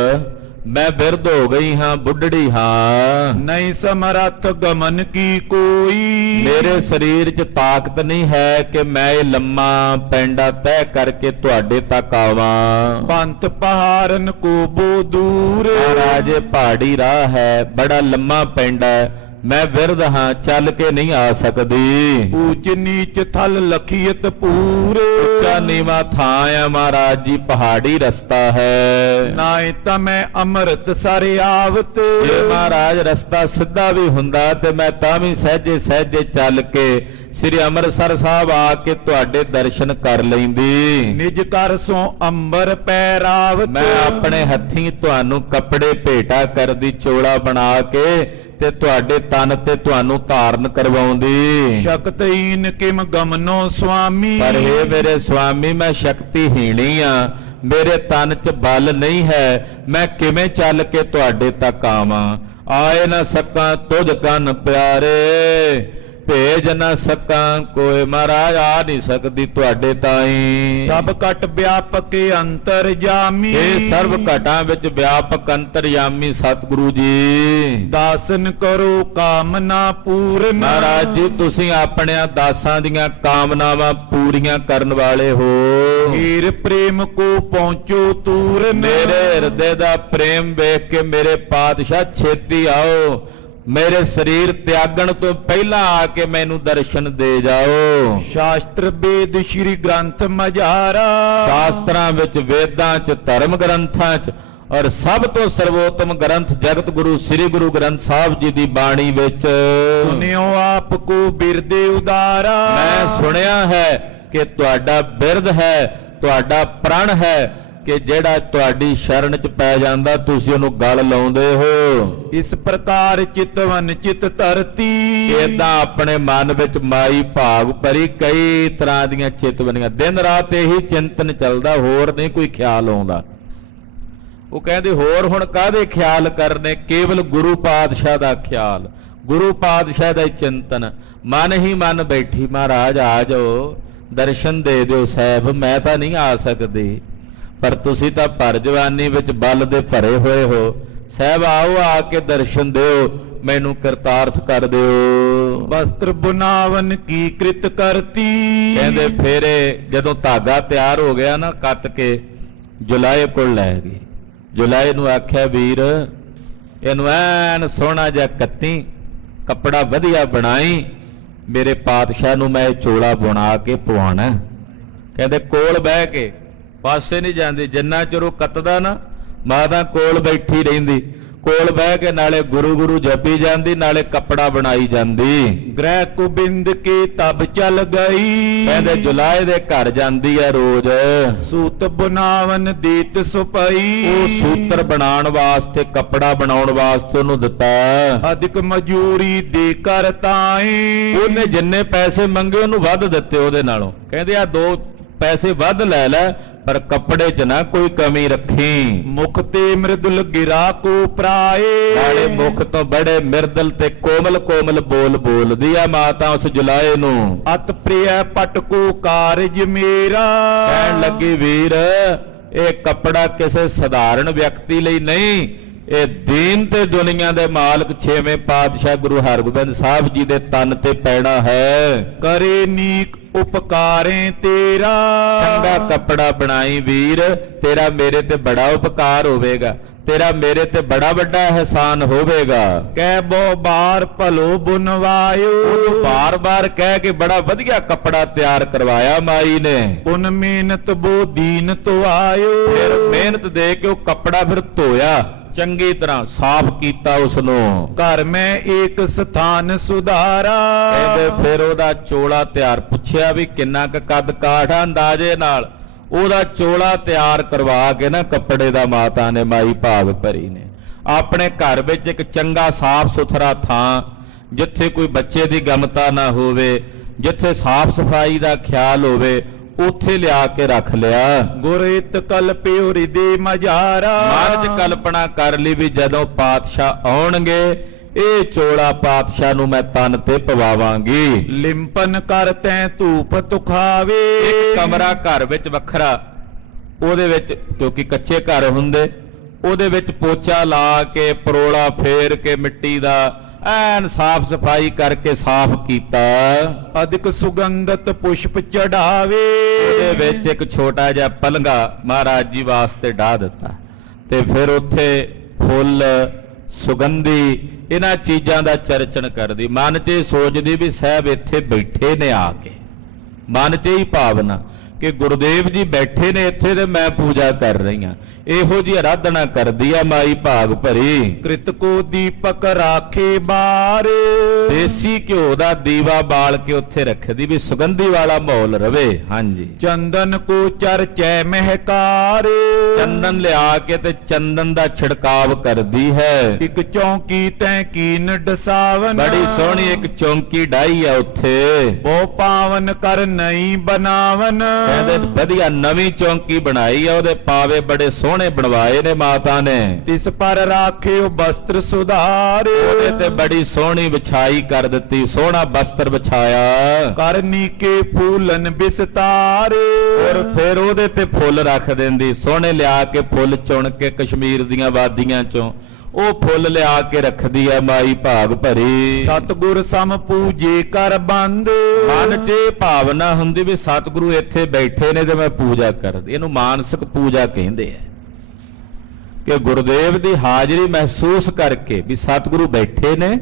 ਮੈਂ ਬਿਰਧ ਹੋ ਗਈ ਹਾਂ, ਬੁੱਢੜੀ ਹਾਂ, ਨਹੀਂ ਸਮਰੱਥ ਗਮਨ ਕੀ ਕੋਈ ਮੇਰੇ ਸਰੀਰ 'ਚ ਤਾਕਤ ਨਹੀਂ ਹੈ ਕਿ ਮੈਂ ਇਹ ਲੰਮਾ ਪੈਂਡਾ ਤੈਅ ਕਰਕੇ ਤੁਹਾਡੇ ਤੱਕ ਆਵਾਂ। ਪੰਥ ਪਹਾਰਨ ਕੋ ਬੋ ਦੂਰ ਮਹਾਰਾਜ ਪਹਾੜੀ ਰਾਹ ਹੈ, ਬੜਾ ਲੰਮਾ ਪੈਂਡਾ ਹੈ, ਮੈਂ ਬਿਰਧ ਹਾਂ, ਚੱਲ ਕੇ ਨਹੀਂ ਆ ਸਕਦੀ। ਊਚ ਨੀਚ ਥਲ ਲਖੀਅਤ ਪੂਰ ਉੱਚਾ ਨੀਵਾ ਥਾਂ ਆ ਮਹਾਰਾਜ ਜੀ, ਪਹਾੜੀ ਰਸਤਾ ਹੈ। ਨਾਏ ਤਾਂ ਮੈਂ ਅੰਮ੍ਰਿਤ ਸਰ ਆਵਤ ਜੇ ਮਹਾਰਾਜ ਰਸਤਾ ਸਿੱਧਾ ਵੀ ਹੁੰਦਾ ਤੇ ਮੈਂ ਤਾਂ ਵੀ ਸਹਿਜੇ ਸਹਿਜੇ ਚੱਲ ਕੇ ਸ੍ਰੀ ਅੰਮ੍ਰਿਤਸਰ ਸਾਹਿਬ ਆ ਕੇ ਤੁਹਾਡੇ ਦਰਸ਼ਨ ਕਰ ਲੈਂਦੀ। ਨਿਜ ਕਰ ਸੋ ਅੰਬਰ ਪੈਰਾਵਤ ਮੈਂ ਆਪਣੇ ਹੱਥੀਂ ਤੁਹਾਨੂੰ ਕੱਪੜੇ ਭੇਟਾ ਕਰਦੀ, ਚੋਲਾ ਬਣਾ ਕੇ ਤੇ ਤੁਹਾਡੇ ਤਨ ਤੇ ਤੁਹਾਨੂੰ ਧਾਰਨ ਕਰਵਾਉਂਦੀ। ਸ਼ਕਤਹੀਨ ਕਿਮ ਗਮਨੋ ਸੁਆਮੀ ਪਰ ਇਹ ਮੇਰੇ ਸੁਆਮੀ ਮੈਂ ਸ਼ਕਤੀਹੀਣੀ ਆ, ਮੇਰੇ ਤਨ 'ਚ ਬਲ ਨਹੀਂ ਹੈ, ਮੈਂ ਕਿਵੇਂ ਚੱਲ ਕੇ ਤੁਹਾਡੇ ਤੱਕ ਆਵਾਂ। ਆਏ ਨਾ ਸਕਾਂ ਤੁਝ ਕੰਨ ਪਿਆਰੇ, ਭੇਜ ਨਾ ਸਕਾਂ ਕੋਈ, ਮਹਾਰਾਜ ਆ ਨਹੀਂ ਸਕਦੀ ਤੁਹਾਡੇ ਤਾਈਂ। ਸਭ ਘਟ ਵਿਆਪਕ ਅੰਤਰਜਾਮੀ ਇਹ ਸਰਬ ਘਟਾਂ ਵਿੱਚ ਵਿਆਪਕ ਅੰਤਰਜਾਮੀ ਸਤਿਗੁਰੂ ਜੀ। ਦਾਸਨ ਕਰੋ ਕਾਮਨਾ ਪੂਰਨ ਮਹਾਰਾਜ ਜੀ ਤੁਸੀਂ ਆਪਣਿਆਂ ਦਾਸਾਂ ਦੀਆਂ ਕਾਮਨਾਵਾਂ ਪੂਰੀਆਂ ਕਰਨ ਵਾਲੇ ਹੋ। ਹੀਰ ਪ੍ਰੇਮ ਕੋ ਪਹੁੰਚੋ ਤੂਰਨ ਮੇਰੇ ਹਿਰਦੇ ਦਾ ਪ੍ਰੇਮ ਵੇਖ ਕੇ ਮੇਰੇ ਪਾਤਸ਼ਾਹ ਛੇਤੀ ਆਓ, ਮੇਰੇ ਸਰੀਰ ਤਿਆਗਣ ਤੋਂ ਪਹਿਲਾਂ ਆ ਕੇ ਮੈਨੂੰ ਦਰਸ਼ਨ ਦੇ ਜਾਓ। ਸ਼ਾਸਤਰ ਵੇਦ ਸ਼੍ਰੀ ਗ੍ਰੰਥ ਮਝਾਰਾ ਸ਼ਾਸਤਰਾਂ ਵਿੱਚ, ਵੇਦਾਂ 'ਚ, ਧਰਮ ਗ੍ਰੰਥਾਂ 'ਚ ਔਰ ਸਭ ਤੋਂ ਸਰਵੋਤਮ ਗ੍ਰੰਥ ਜਗਤ ਗੁਰੂ ਸ੍ਰੀ ਗੁਰੂ ਗ੍ਰੰਥ ਸਾਹਿਬ ਜੀ ਦੀ ਬਾਣੀ ਵਿੱਚ ਸੁਨਿਓ ਆਪ ਕੋ ਬਿਰਦੇ ਉਦਾਰਾ ਮੈਂ ਸੁਣਿਆ ਹੈ ਕਿ ਤੁਹਾਡਾ ਬਿਰਧ ਹੈ, ਤੁਹਾਡਾ ਪ੍ਰਣ ਹੈ ਕਿ ਜਿਹੜਾ ਤੁਹਾਡੀ ਸ਼ਰਨ 'ਚ ਪੈ ਜਾਂਦਾ ਤੁਸੀਂ ਉਹਨੂੰ ਗਲ ਲਾਉਂਦੇ ਹੋ। ਇਸ ਪ੍ਰਕਾਰ ਚਿਤਵਨ ਚਿਤ ਧਰਤੀ ਏਦਾਂ ਆਪਣੇ ਮਨ ਵਿੱਚ ਮਾਈ ਭਾਗ ਭਰੀ ਕਈ ਤਰ੍ਹਾਂ ਦੀਆਂ ਚਿਤਵਨੀਆਂ, ਦਿਨ ਰਾਤ ਇਹੀ ਚਿੰਤਨ ਚੱਲਦਾ, ਹੋਰ ਨਹੀਂ ਕੋਈ ਖਿਆਲ ਆਉਂਦਾ। ਉਹ ਕਹਿੰਦੇ ਹੋਰ ਹੁਣ ਕਾਹਦੇ ਖਿਆਲ ਕਰਨੇ, ਕੇਵਲ ਗੁਰੂ ਪਾਤਸ਼ਾਹ ਦਾ ਖਿਆਲ, ਗੁਰੂ ਪਾਤਸ਼ਾਹ ਦਾ ਚਿੰਤਨ। ਮਨ ਹੀ ਮਨ ਬੈਠੀ, ਮਹਾਰਾਜ ਆ ਜਾਓ, ਦਰਸ਼ਨ ਦੇ ਦਿਓ ਸਾਹਿਬ, ਮੈਂ ਤਾਂ ਨਹੀਂ ਆ ਸਕਦੀ, ਪਰ ਤੁਸੀਂ ਤਾਂ ਭਰ ਜਵਾਨੀ ਵਿੱਚ ਬਲ ਦੇ ਭਰੇ ਹੋਏ ਹੋ, ਸਾਹਿਬ ਆਓ ਆ ਕੇ ਦਰਸ਼ਨ ਦਿਓ, ਮੈਨੂੰ ਕਰਤਾਰਥ ਕਰ ਦਿਓ। ਵਸਤਰ ਬੁਨਾਵਨ ਕੀ ਕ੍ਰਿਤ ਕਰਤੀ ਕਹਿੰਦੇ ਫੇਰੇ ਜਦੋਂ ਧਾਗਾ ਤਿਆਰ ਹੋ ਗਿਆ ਨਾ ਕੱਤ ਕੇ, ਜੁਲਾਏ ਕੋਲ ਲੈ ਗਈ। ਜੁਲਾਏ ਨੂੰ ਆਖਿਆ ਵੀਰ ਇਹਨੂੰ ਐਨ ਸੋਹਣਾ ਜਿਹਾ ਕੱਤੀ, ਕੱਪੜਾ ਵਧੀਆ ਬਣਾਈ, ਮੇਰੇ ਪਾਤਸ਼ਾਹ ਨੂੰ ਮੈਂ ਇਹ ਚੋਲਾ ਬੁਣਾ ਕੇ ਪਵਾਉਣਾ। ਕਹਿੰਦੇ ਕੋਲ ਬਹਿ ਕੇ, ਪਾਸੇ ਨਹੀਂ ਜਾਂਦੀ, ਜਿੰਨਾ ਚਿਰ ਉਹ ਕੱਤਦਾ ਨਾ ਮਾਤਾ ਕੋਲ ਬੈਠੀ ਰਹਿੰਦੀ, ਕੋਲ ਬਹਿ ਕੇ ਨਾਲੇ ਗੁਰੂ ਗੁਰੂ ਜਪੀ ਜਾਂਦੀ, ਨਾਲੇ ਕੱਪੜਾ ਬਣਾਈ ਜਾਂਦੀ। ਗ੍ਰਹਿ ਕੁਬਿੰਦ ਕੀ ਤਬ ਚਲ ਗਈ, ਕਹਿੰਦੇ ਜੁਲਾਏ ਦੇ ਘਰ ਜਾਂਦੀ ਆ ਰੋਜ਼। ਸੂਤ ਬੁਨਾਵਨ ਦੀਤ ਸੁਪਈ, ਉਹ ਸੂਤਰ ਬਣਾਉਣ ਵਾਸਤੇ, ਕੱਪੜਾ ਬਣਾਉਣ ਵਾਸਤੇ ਉਹਨੂੰ ਦਿੱਤਾ। ਅਧਿਕ ਮਜੂਰੀ ਦੇ ਕਰ ਤਾਈ, ਉਹਨੇ ਜਿੰਨੇ ਪੈਸੇ ਮੰਗੇ ਉਹਨੂੰ ਵੱਧ ਦਿੱਤੇ ਉਹਦੇ ਨਾਲੋਂ। ਕਹਿੰਦੇ ਆ 2 ਪੈਸੇ ਵੱਧ ਲੈ ਲੈ, ਪਰ ਕੱਪੜੇ 'ਚ ਨਾ ਕੋਈ ਕਮੀ ਰੱਖੀ। ਮੁਖ ਤੇ ਮ੍ਰਿਦੁਲ ਗਿਰਾ ਕੋ ਪ੍ਰਾਏ, ਨਾਲੇ ਮੁਖ ਤੋਂ ਬੜੇ ਮਿਰਦਲ ਤੇ ਕੋਮਲ ਕੋਮਲ ਬੋਲ ਬੋਲਦੀ ਆ ਮਾਤਾ ਉਸ ਜੁਲਾਏ ਨੂੰ। ਅਤ ਪ੍ਰਿਯ ਪਟ ਕੋ ਕਾਰਜ ਮੇਰਾ, ਕਹਿਣ ਲੱਗੀ ਵੀਰ ਇਹ ਕੱਪੜਾ ਕਿਸੇ ਸਧਾਰਨ ਵਿਅਕਤੀ ਲਈ ਨਹੀਂ, ਇਹ ਦੀਨ ਤੇ ਦੁਨੀਆ ਦੇ ਮਾਲਕ 6ਵੇਂ ਪਾਤਸ਼ਾਹ ਗੁਰੂ ਹਰਗੋਬਿੰਦ ਸਾਹਿਬ ਜੀ ਦੇ ਤਨ ਤੇ ਪੈਣਾ ਹੈ। ਕਰੇ ਨੀਕ ਉਪਕਾਰੇ ਤੇਰਾ, ਚੰਗਾ ਕੱਪੜਾ ਬਣਾਈ ਵੀਰ, ਤੇਰਾ ਮੇਰੇ ਤੇ ਬੜਾ ਉਪਕਾਰ ਹੋਵੇਗਾ, ਤੇਰਾ ਮੇਰੇ ਤੇ ਬੜਾ ਵੱਡਾ ਇਹਸਾਨ ਹੋਵੇਗਾ। ਕਹਿ ਬੋ ਬਾਰ ਭਲੋ ਬੁਨਵਾਇਓ, ਉਹਨੂੰ ਬਾਰ-ਬਾਰ ਕਹਿ ਕੇ ਬੜਾ ਵਧੀਆ ਕੱਪੜਾ ਤਿਆਰ ਕਰਵਾਇਆ ਮਾਈ ਨੇ। ਪੁਨ ਮਿਹਨਤ ਬੋ ਦੀਨ ਤੋਂ ਆਇਓ, ਫਿਰ ਮਿਹਨਤ ਦੇ ਕੇ ਉਹ ਕੱਪੜਾ ਫਿਰ ਧੋਇਆ, ਚੰਗੀ ਤਰ੍ਹਾਂ ਸਾਫ਼ ਕੀਤਾ ਉਸ ਨੂੰ। ਘਰ ਮੈਂ ਏਕ ਸਥਾਨ ਸੁਧਾਰਾ, ਕਹਿੰਦੇ ਫਿਰ ਉਹਦਾ ਚੋਲਾ ਤਿਆਰ, ਪੁੱਛਿਆ ਵੀ ਕਿੰਨਾ ਕੁ ਕੱਦ ਕਾਠ ਆ, ਅੰਦਾਜ਼ੇ ਨਾਲ ਉਹਦਾ ਚੋਲਾ ਤਿਆਰ ਕਰਵਾ ਕੇ ਨਾ ਕੱਪੜੇ ਦਾ ਮਾਤਾ ਨੇ, ਮਾਈ ਭਾਗ ਭਰੀ ਨੇ, ਆਪਣੇ ਘਰ ਵਿੱਚ ਇੱਕ ਚੰਗਾ ਸਾਫ਼ ਸੁਥਰਾ ਥਾਂ, ਜਿੱਥੇ ਕੋਈ ਬੱਚੇ ਦੀ ਗਮਤਾ ਨਾ ਹੋਵੇ, ਜਿੱਥੇ ਸਾਫ਼ ਸਫਾਈ ਦਾ ਖਿਆਲ ਹੋਵੇ, ਉੱਥੇ ਲਿਆ ਕੇ ਰੱਖ ਲਿਆ। ਗੁਰਿਤ ਕਲਪਿਓ ਹਿਰਦੇ ਮਝਾਰਾ, ਮਨ 'ਚ ਕਲਪਨਾ ਕਰ ਲਈ ਵੀ ਜਦੋਂ ਪਾਤਸ਼ਾਹ ਆਉਣਗੇ ਇਹ ਚੋਲਾ ਪਾਤਸ਼ਾਹ ਨੂੰ ਮੈਂ ਤਨ ਤੇ ਪਵਾਵਾਂਗੀ। ਲਿੰਪਨ ਕਰ ਤੈਂ ਧੂਪ ਤੁਖਾਵੇ, ਇੱਕ ਕਮਰਾ ਘਰ ਵਿੱਚ ਵੱਖਰਾ, ਉਹਦੇ ਵਿੱਚ ਕਿਉਂਕਿ ਕੱਚੇ ਘਰ ਹੁੰਦੇ, ਉਹਦੇ ਵਿੱਚ ਪੋਚਾ ਲਾ ਕੇ, ਪਰੋਲਾ ਫੇਰ ਕੇ, ਮਿੱਟੀ ਦਾ ਐਨ ਸਾਫ਼ ਸਫਾਈ ਕਰਕੇ ਸਾਫ਼ ਕੀਤਾ। ਅਧਿਕ ਸੁਗੰਧਤ ਪੁਸ਼ਪ ਚੜਾਵੇ, ਉਹਦੇ ਵਿੱਚ ਇੱਕ ਛੋਟਾ ਜਿਹਾ ਪਲੰਗਾ ਮਹਾਰਾਜ ਜੀ ਵਾਸਤੇ ਢਾ ਦਿੱਤਾ, ਤੇ ਫਿਰ ਉੱਥੇ ਫੁੱਲ, ਸੁਗੰਧੀ, ਇਹਨਾਂ ਚੀਜ਼ਾਂ ਦਾ ਚਰਚਣ ਕਰਦੀ, ਮਨ 'ਚ ਸੋਚਦੀ ਵੀ ਸਾਹਿਬ ਇੱਥੇ ਬੈਠੇ ਨੇ ਆ ਕੇ, ਮਨ 'ਚ ਹੀ ਭਾਵਨਾ ਕਿ ਗੁਰਦੇਵ ਜੀ ਬੈਠੇ ਨੇ ਇੱਥੇ ਤੇ ਮੈਂ ਪੂਜਾ ਕਰ ਰਹੀ ਹਾਂ। ਇਹੋ ਜਿਹੀ ਆਰਾਧਨਾ ਕਰਦੀ ਆ ਮਾਈ ਭਾਗ ਭਰੀ। ਕ੍ਰਿਤ ਕੋ ਦੀਪਕ ਰਾਖੇ ਬਾਰ, ਦੇਸੀ ਘਿਓ ਦਾ ਦੀਵਾ ਬਾਲ ਕੇ ਉੱਥੇ ਰੱਖਦੀ ਵੀ ਸੁਗੰਧੀ ਵਾਲਾ ਮਾਹੌਲ ਰਵੇ। ਹਾਂਜੀ, ਚੰਦਨ ਕੋ ਚਰਚੈ ਮਹਿਕਾਰ, ਚੰਦਨ ਲਿਆ ਕੇ ਤੇ ਚੰਦਨ ਦਾ ਛਿੜਕਾਵ ਕਰਦੀ ਹੈ। ਇੱਕ ਚੌਂਕੀ ਤੈਂ ਕੀਨ ਡਸਾਵਨ, ਬੜੀ ਸੋਹਣੀ ਇੱਕ ਚੌਂਕੀ ਢਾਈ ਆ ਉੱਥੇ, ਬਹੁ ਪਾਵਨ ਕਰ ਨਈ ਬਨਾਵਨ, ਕਹਿੰਦੇ ਵਧੀਆ ਨਵੀਂ ਚੌਂਕੀ ਬਣਾਈ ਆ, ਉਹਦੇ ਪਾਵੇ ਬੜੇ ਸੋਹਣੇ ਬਣਵਾਏ ਨੇ ਮਾਤਾ ਨੇ। ਤਿਸ ਪਰ ਰਾਖਿਓ ਬਸਤਰ ਸੁਧਾਰ, ਉਹਦੇ ਤੇ ਬੜੀ ਸੋਹਣੀ ਵਿਛਾਈ ਕਰ ਦਿੱਤੀ, ਸੋਹਣਾ ਬਸਤਰ ਵਿਛਾਇਆ। ਕਰਨੀ ਕੇ ਫੂਲਨ ਬਿਸਤਾਰ, ਔਰ ਫਿਰ ਉਹਦੇ ਤੇ ਫੁੱਲ ਰੱਖ ਦਿੰਦੀ, ਸੋਹਣੇ ਲਿਆ ਕੇ ਫੁੱਲ ਚੁਣ ਕੇ ਕਸ਼ਮੀਰ ਦੀਆਂ ਵਾਦੀਆਂ ਚੋਂ ਉਹ ਫੁੱਲ ਲਿਆ ਕੇ ਰੱਖਦੀ ਆ ਮਾਈ ਭਾਗ ਭਰੀ। ਸਤਿਗੁਰ ਸਮ ਪੂਜੇ ਕਰ ਬੰਦ, ਮਨ 'ਚ ਭਾਵਨਾ ਹੁੰਦੀ ਵੀ ਸਤਿਗੁਰੂ ਇੱਥੇ ਬੈਠੇ ਨੇ ਤੇ ਮੈਂ ਪੂਜਾ ਕਰਦੀ। ਇਹਨੂੰ ਮਾਨਸਿਕ ਪੂਜਾ ਕਹਿੰਦੇ ਆ ਕਿ ਗੁਰਦੇਵ ਦੀ ਹਾਜ਼ਰੀ ਮਹਿਸੂਸ ਕਰਕੇ ਵੀ ਸਤਿਗੁਰੂ ਬੈਠੇ ਨੇ,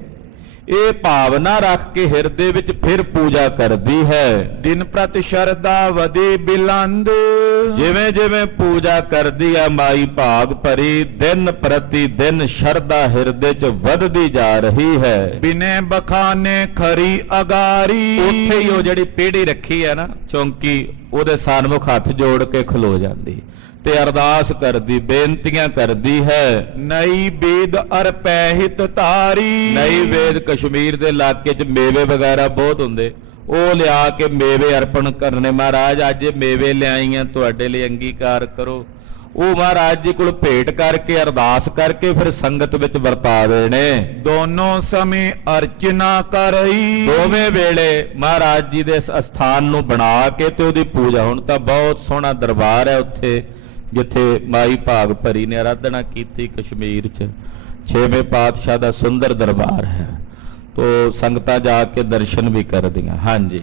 ਇਹ ਭਾਵਨਾ ਰੱਖ ਕੇ ਹਿਰਦੇ ਵਿੱਚ ਫਿਰ ਪੂਜਾ ਕਰਦੀ ਹੈ। ਦਿਨ ਪ੍ਰਤ ਸ਼ਰਧਾ ਵਧੇ ਬਿਲੰਦ, ਜਿਵੇਂ ਜਿਵੇਂ ਪੂਜਾ ਕਰਦੀ ਆ ਮਾਈ ਭਾਗ ਭਰੀ, ਦਿਨ ਪ੍ਰਤੀ ਦਿਨ ਸ਼ਰਧਾ ਹਿਰਦੇ 'ਚ ਵੱਧਦੀ ਜਾ ਰਹੀ ਹੈ। ਬਿਨੇ ਬਖਾਨੇ ਖਰੀ ਅਗਾਰੀ, ਉੱਥੇ ਹੀ ਉਹ ਜਿਹੜੀ ਪੀੜੀ ਰੱਖੀ ਹੈ ਨਾ ਚੌਂਕੀ, ਉਹਦੇ ਸਾਨਮੁਖ ਹੱਥ ਜੋੜ ਕੇ ਖਲੋ ਜਾਂਦੀ ਤੇ ਅਰਦਾਸ ਕਰਦੀ, ਬੇਨਤੀਆਂ ਕਰਦੀ ਹੈ। ਨਈ ਵੇਦ ਅਰ ਪਹਿਿਤ ਤਾਰੀ, ਨਈ ਵੇਦ ਕਸ਼ਮੀਰ ਦੇ ਇਲਾਕੇ 'ਚ ਮੇਵੇ ਵਗੈਰਾ ਬਹੁਤ ਹੁੰਦੇ, ਉਹ ਲਿਆ ਕੇ ਮੇਵੇ ਅਰਪਣ ਕਰਨੇ। ਮਹਾਰਾਜ ਅੱਜ ਇਹ ਮੇਵੇ ਲਿਆਈਆਂ ਤੁਹਾਡੇ ਲਈ, ਅੰਗੀਕਾਰ ਕਰੋ। ਉਹ ਮਹਾਰਾਜ ਜੀ ਕੋਲ ਭੇਟ ਕਰਕੇ ਅਰਦਾਸ ਕਰਕੇ ਫਿਰ ਸੰਗਤ ਵਿੱਚ ਵਰਤਾ ਦੇਣੇ। ਦੋਨੋਂ ਸਮੇਂ ਅਰਚਨਾ ਕਰਈ, ਦੋਵੇਂ ਵੇਲੇ ਮਹਾਰਾਜ ਜੀ ਦੇ ਅਸਥਾਨ ਨੂੰ ਬਣਾ ਕੇ ਤੇ ਉਹਦੀ ਪੂਜਾ। ਹੁਣ ਤਾਂ ਬਹੁਤ ਸੋਹਣਾ ਦਰਬਾਰ ਹੈ ਉੱਥੇ, ਜਿੱਥੇ ਮਾਈ ਭਾਗ ਭਰੀ ਨੇ ਆਰਾਧਨਾ ਕੀਤੀ ਕਸ਼ਮੀਰ 'ਚ। 6ਵੇਂ ਪਾਤਸ਼ਾਹ ਦਾ ਸੁੰਦਰ ਦਰਬਾਰ ਹੈ, ਤੋ ਸੰਗਤਾਂ ਜਾ ਕੇ ਦਰਸ਼ਨ ਵੀ ਕਰਦੀਆਂ। ਹਾਂਜੀ,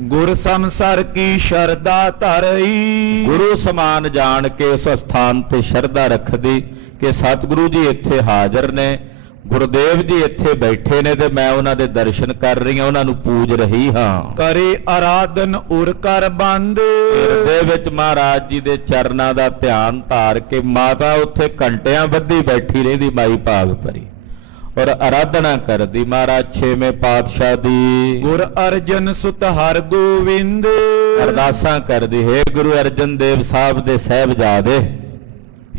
ਗੁਰ ਸੰਸਰ ਕੀ ਸ਼ਰਧਾ ਧਰਈ। ਗੁਰੂ ਸਮਾਨ ਜਾਣ ਕੇ ਉਸ ਸਥਾਨ ਤੇ ਸ਼ਰਧਾ ਰੱਖਦੀ ਕਿ ਸਤਿਗੁਰੂ ਜੀ ਇੱਥੇ ਹਾਜ਼ਰ ਨੇ, ਗੁਰਦੇਵ ਜੀ ਇੱਥੇ ਬੈਠੇ ਨੇ ਤੇ ਮੈਂ ਉਹਨਾਂ ਦੇ ਦਰਸ਼ਨ ਕਰ ਰਹੀ ਹਾਂ, ਉਹਨਾਂ ਨੂੰ ਪੂਜ ਰਹੀ ਹਾਂ। ਕਰੇ ਆਰਾਧਨ ਉਰ ਕਰ ਬੰਦ। ਹਿਰਦੇ ਵਿੱਚ ਮਹਾਰਾਜ ਜੀ ਦੇ ਚਰਨਾਂ ਦਾ ਧਿਆਨ ਧਾਰ ਕੇ ਮਾਤਾ ਉੱਥੇ ਘੰਟਿਆਂ ਬੱਧੀ ਬੈਠੀ ਰਹਿੰਦੀ ਮਾਈ ਭਾਗ ਭਰੀ ਔਰ ਆਰਾਧਨਾ ਕਰਦੀ ਮਹਾਰਾਜ ਛੇਵੇਂ ਪਾਤਸ਼ਾਹ ਦੀ। ਗੁਰ ਅਰਜਨ ਸੁਤ ਹਰ ਗੋਵਿੰਦ। ਅਰਦਾਸਾਂ ਕਰਦੀ, ਹੈ ਗੁਰੂ ਅਰਜਨ ਦੇਵ ਸਾਹਿਬ ਦੇ ਸਾਹਿਬਜ਼ਾਦੇ,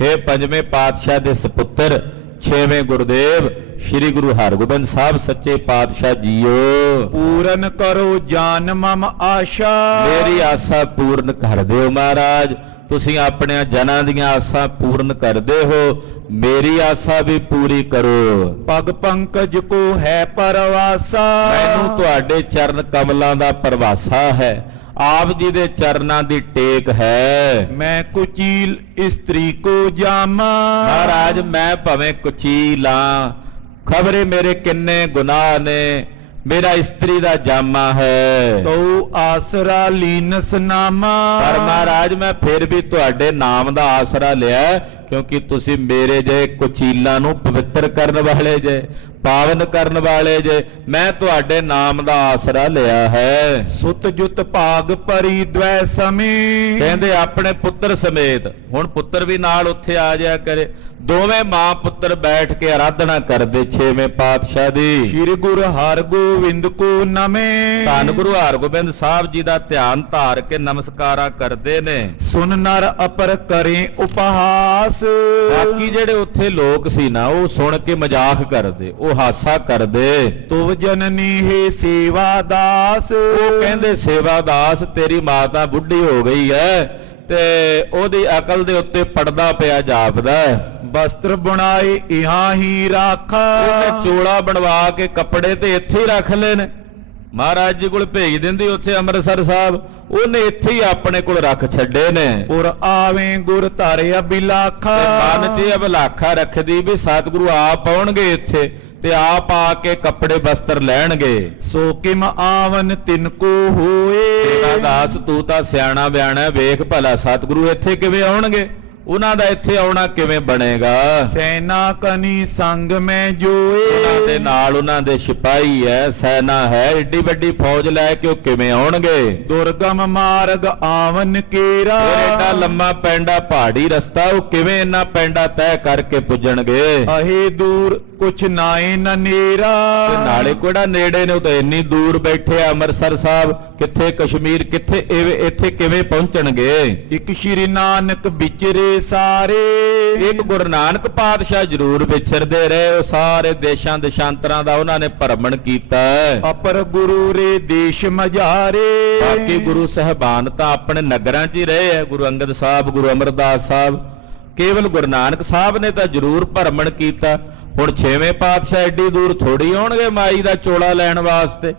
ਹੈ ਪੰਜਵੇਂ ਪਾਤਸ਼ਾਹ ਦੇ ਸਪੁੱਤਰ ਛੇਵੇਂ ਗੁਰਦੇਵ ਸ੍ਰੀ ਗੁਰੂ ਹਰਗੋਬਿੰਦ ਸਾਹਿਬ ਸੱਚੇ ਪਾਤਸ਼ਾਹ ਜੀਓ, ਪੂਰਨ ਕਰੋ ਜਾਨ ਮਮ ਆਸ਼ਾ। ਮੇਰੀ ਆਸਾ ਪੂਰਨ ਕਰ ਦਿਓ ਮਹਾਰਾਜ। ਤੁਸੀਂ ਆਪਣੇ ਜਨਾਂ ਦੀਆਂ ਆਸਾਂ ਪੂਰਨ ਕਰਦੇ ਹੋ, ਮੇਰੀ ਆਸਾ ਵੀ ਪੂਰੀ ਕਰੋ। ਪਗ ਪੰਕਜ ਕੋ ਹੈ ਪਰਵਾਸਾ। ਮੈਨੂੰ ਤੁਹਾਡੇ ਚਰਨ ਕਮਲਾਂ ਦਾ ਪਰਵਾਸਾ ਹੈ, ਆਪ ਜੀ ਦੇ ਚਰਨਾਂ ਦੀ ਟੇਕ ਹੈ। ਮੈਂ ਕੁਚੀਲ ਇਸਤਰੀ ਕੋ ਜਾਮਾ। ਮਹਾਰਾਜ ਮੈਂ ਭਵੇਂ ਕੁਚੀਲਾਂ, ਖਬਰੇ ਮੇਰੇ ਕਿੰਨੇ ਗੁਨਾਹ ਨੇ, ਮੇਰਾ ਇਸਤਰੀ ਦਾ ਜਾਮਾ ਹੈ। ਤੋ ਆਸਰਾ ਲੀਨਸ ਨਾਮਾ। ਪਰ ਮਹਾਰਾਜ ਮੈਂ ਫਿਰ ਵੀ ਤੁਹਾਡੇ ਨਾਮ ਦਾ ਆਸਰਾ ਲਿਆ, ਕਿਉਂਕਿ ਤੁਸੀਂ ਮੇਰੇ ਜੇ ਕੁਚੀਲਾਂ ਨੂੰ ਪਵਿੱਤਰ ਕਰਨ ਵਾਲੇ ਜੇ, ਪਾਵਨ ਕਰਨ ਵਾਲੇ ਜੇ, ਮੈਂ ਤੁਹਾਡੇ ਨਾਮ ਦਾ ਆਸਰਾ ਲਿਆ ਹੈ। ਸੁਤ ਜੁਤ ਭਾਗ ਪਰੀ ਦ્વੈ ਸਮੇ। ਕਹਿੰਦੇ ਆਪਣੇ ਪੁੱਤਰ ਸਮੇਤ, ਹੁਣ ਪੁੱਤਰ ਵੀ ਨਾਲ ਉੱਥੇ ਆ ਜਾਇਆ ਕਰੇ, ਦੋਵੇਂ ਮਾਂ ਪੁੱਤਰ ਬੈਠ ਕੇ ਆਰਾਧਨਾ ਕਰਦੇ ਛੇਵੇਂ ਪਾਤਸ਼ਾਹ ਦੀ। ਸ੍ਰੀ ਗੁਰੂ ਹਰਗੋਬਿੰਦ ਕੋ ਨਮੇ। ਧੰਨ ਗੁਰੂ ਹਰਗੋਬਿੰਦ ਸਾਹਿਬ ਜੀ ਦਾ ਧਿਆਨ ਧਾਰ ਕੇ ਨਮਸਕਾਰਾਂ ਕਰਦੇ ਨੇ। ਸੁਨ ਨਰ ਅਪਰ ਕਰੇ ਉਪਹਾਸ। ਬਾਕੀ ਜਿਹੜੇ ਉੱਥੇ ਲੋਕ ਸੀ ਨਾ, ਉਹ ਸੁਣ ਕੇ ਮਜ਼ਾਕ ਕਰਦੇ, ਉਹ ਹਾਸਾ ਕਰਦੇ। ਤੁਵ ਜਨਨੀ ਹੈ ਸੇਵਾ ਦਾਸ। ਉਹ ਕਹਿੰਦੇ ਸੇਵਾ ਦਾਸ, ਤੇਰੀ ਮਾਤਾ ਬੁੱਢੀ ਹੋ ਗਈ ਹੈ ਤੇ ਉਹਦੀ ਅਕਲ ਦੇ ਉੱਤੇ ਪੜਦਾ ਪਿਆ ਜਾਪਦਾ। ਵਸਤਰ ਬਣਾਏ ਇਹਾਂ ਹੀ ਰਾਖਾ। ਉਹਨੇ ਚੋਲਾ ਬਣਵਾ ਕੇ ਕੱਪੜੇ ਤੇ ਇੱਥੇ ਹੀ ਰੱਖ ਲਏ ਨੇ, ਮਹਾਰਾਜ ਜੀ ਕੋਲ ਭੇਜ ਦਿੰਦੀ ਉੱਥੇ ਅੰਮ੍ਰਿਤਸਰ ਸਾਹਿਬ, ਉਹਨੇ ਇੱਥੇ ਹੀ ਆਪਣੇ ਕੋਲ ਰੱਖ ਛੱਡੇ ਨੇ। ਔਰ ਆਵੇਂ ਗੁਰ ਧਾਰਿਆ ਬਿਲਾਖਾ। ਮਨ 'ਚ ਅਭਿਲਾਖਾ ਰੱਖਦੀ ਵੀ ਸਤਿਗੁਰੂ ਆਪ ਆਉਣਗੇ ਇੱਥੇ ਤੇ ਆਪ ਆ ਕੇ ਕੱਪੜੇ ਵਸਤਰ ਲੈਣਗੇ। ਸੋ ਕਿਮ ਆਵਨ ਤਿਨ ਕੋ ਹੋਏ। ਤੇਰਾ ਦਾਸ ਤੂੰ ਤਾਂ ਸਿਆਣਾ ਬਿਆਣਾ, ਵੇਖ ਭਲਾ ਸਤਿਗੁਰੂ ਇੱਥੇ ਕਿਵੇਂ ਆਉਣਗੇ, ਉਹਨਾਂ ਦਾ ਇੱਥੇ ਆਉਣਾ ਕਿਵੇਂ ਬਣੇਗਾ। ਸੈਨਾ ਕਨੀ ਸੰਗ ਮੈਂ ਜੋਏ। ਉਹਨਾਂ ਦੇ ਨਾਲ ਉਹਨਾਂ ਦੇ ਸਿਪਾਹੀ ਹੈ, ਸੈਨਾ ਹੈ, ਏਡੀ ਵੱਡੀ ਫੌਜ ਲੈ ਕੇ ਉਹ ਕਿਵੇਂ ਆਉਣਗੇ। ਦੁਰਗਮ ਮਾਰਗ ਆਵਨ ਕੇਰਾ। ਏਡਾ ਲੰਮਾ ਪੈਂਡਾ ਪਹਾੜੀ ਰਸਤਾ, ਉਹ ਕਿਵੇਂ ਇੰਨਾ ਪੈਂਡਾ ਤੈਅ ਕਰਕੇ ਪੁੱਜਣਗੇ। ਅਹੇ ਦੂਰ ਕੁਛ ਨਾਏ ਨਨੇਰਾ। ਤੇ ਨਾਲੇ ਕਿਹੜਾ ਨੇੜੇ ਨੇ, ਉਹ ਤਾਂ ਇੰਨੀ ਦੂਰ ਬੈਠੇ ਆ ਅੰਮ੍ਰਿਤਸਰ ਸਾਹਿਬ, ਕਿੱਥੇ ਕਸ਼ਮੀਰ, ਕਿੱਥੇ ਇੱਥੇ ਕਿਵੇਂ ਪਹੁੰਚਣਗੇ। ਇੱਕ ਸ਼੍ਰੀ ਨਾਨਕ ਵਿਚਰੇ ਸਾਰੇ। ਇੱਕ ਗੁਰੂ ਨਾਨਕ ਪਾਤਸ਼ਾਹ ਜ਼ਰੂਰ ਵਿਚਰਦੇ ਰਹੇ, ਉਹ ਸਾਰੇ ਦੇਸ਼ਾਂ ਦੇਸ਼ਾਂਤਰਾਂ ਦਾ ਉਹਨਾਂ ਨੇ ਭਰਮਣ ਕੀਤਾ। ਅਪਰ ਗੁਰੂ ਰੇ ਦੇਸ਼ ਮਝਾਰੇ। ਬਾਕੀ ਗੁਰੂ ਸਾਹਿਬਾਨ ਤਾਂ ਆਪਣੇ ਨਗਰਾਂ 'ਚ ਹੀ ਰਹੇ ਹੈ, ਗੁਰੂ ਅੰਗਦ ਸਾਹਿਬ, ਗੁਰੂ ਅਮਰਦਾਸ ਸਾਹਿਬ, ਕੇਵਲ ਗੁਰੂ ਨਾਨਕ ਸਾਹਿਬ ਨੇ ਤਾਂ ਜ਼ਰੂਰ ਭਰਮਣ ਕੀਤਾ। ਹੁਣ ਛੇਵੇਂ ਪਾਤਸ਼ਾਹ ਐਡੀ ਦੂਰ ਥੋੜੀ ਆਉਣਗੇ ਮਾਈ ਦਾ ਚੋਲਾ ਲੈਣ ਵਾਸਤੇ,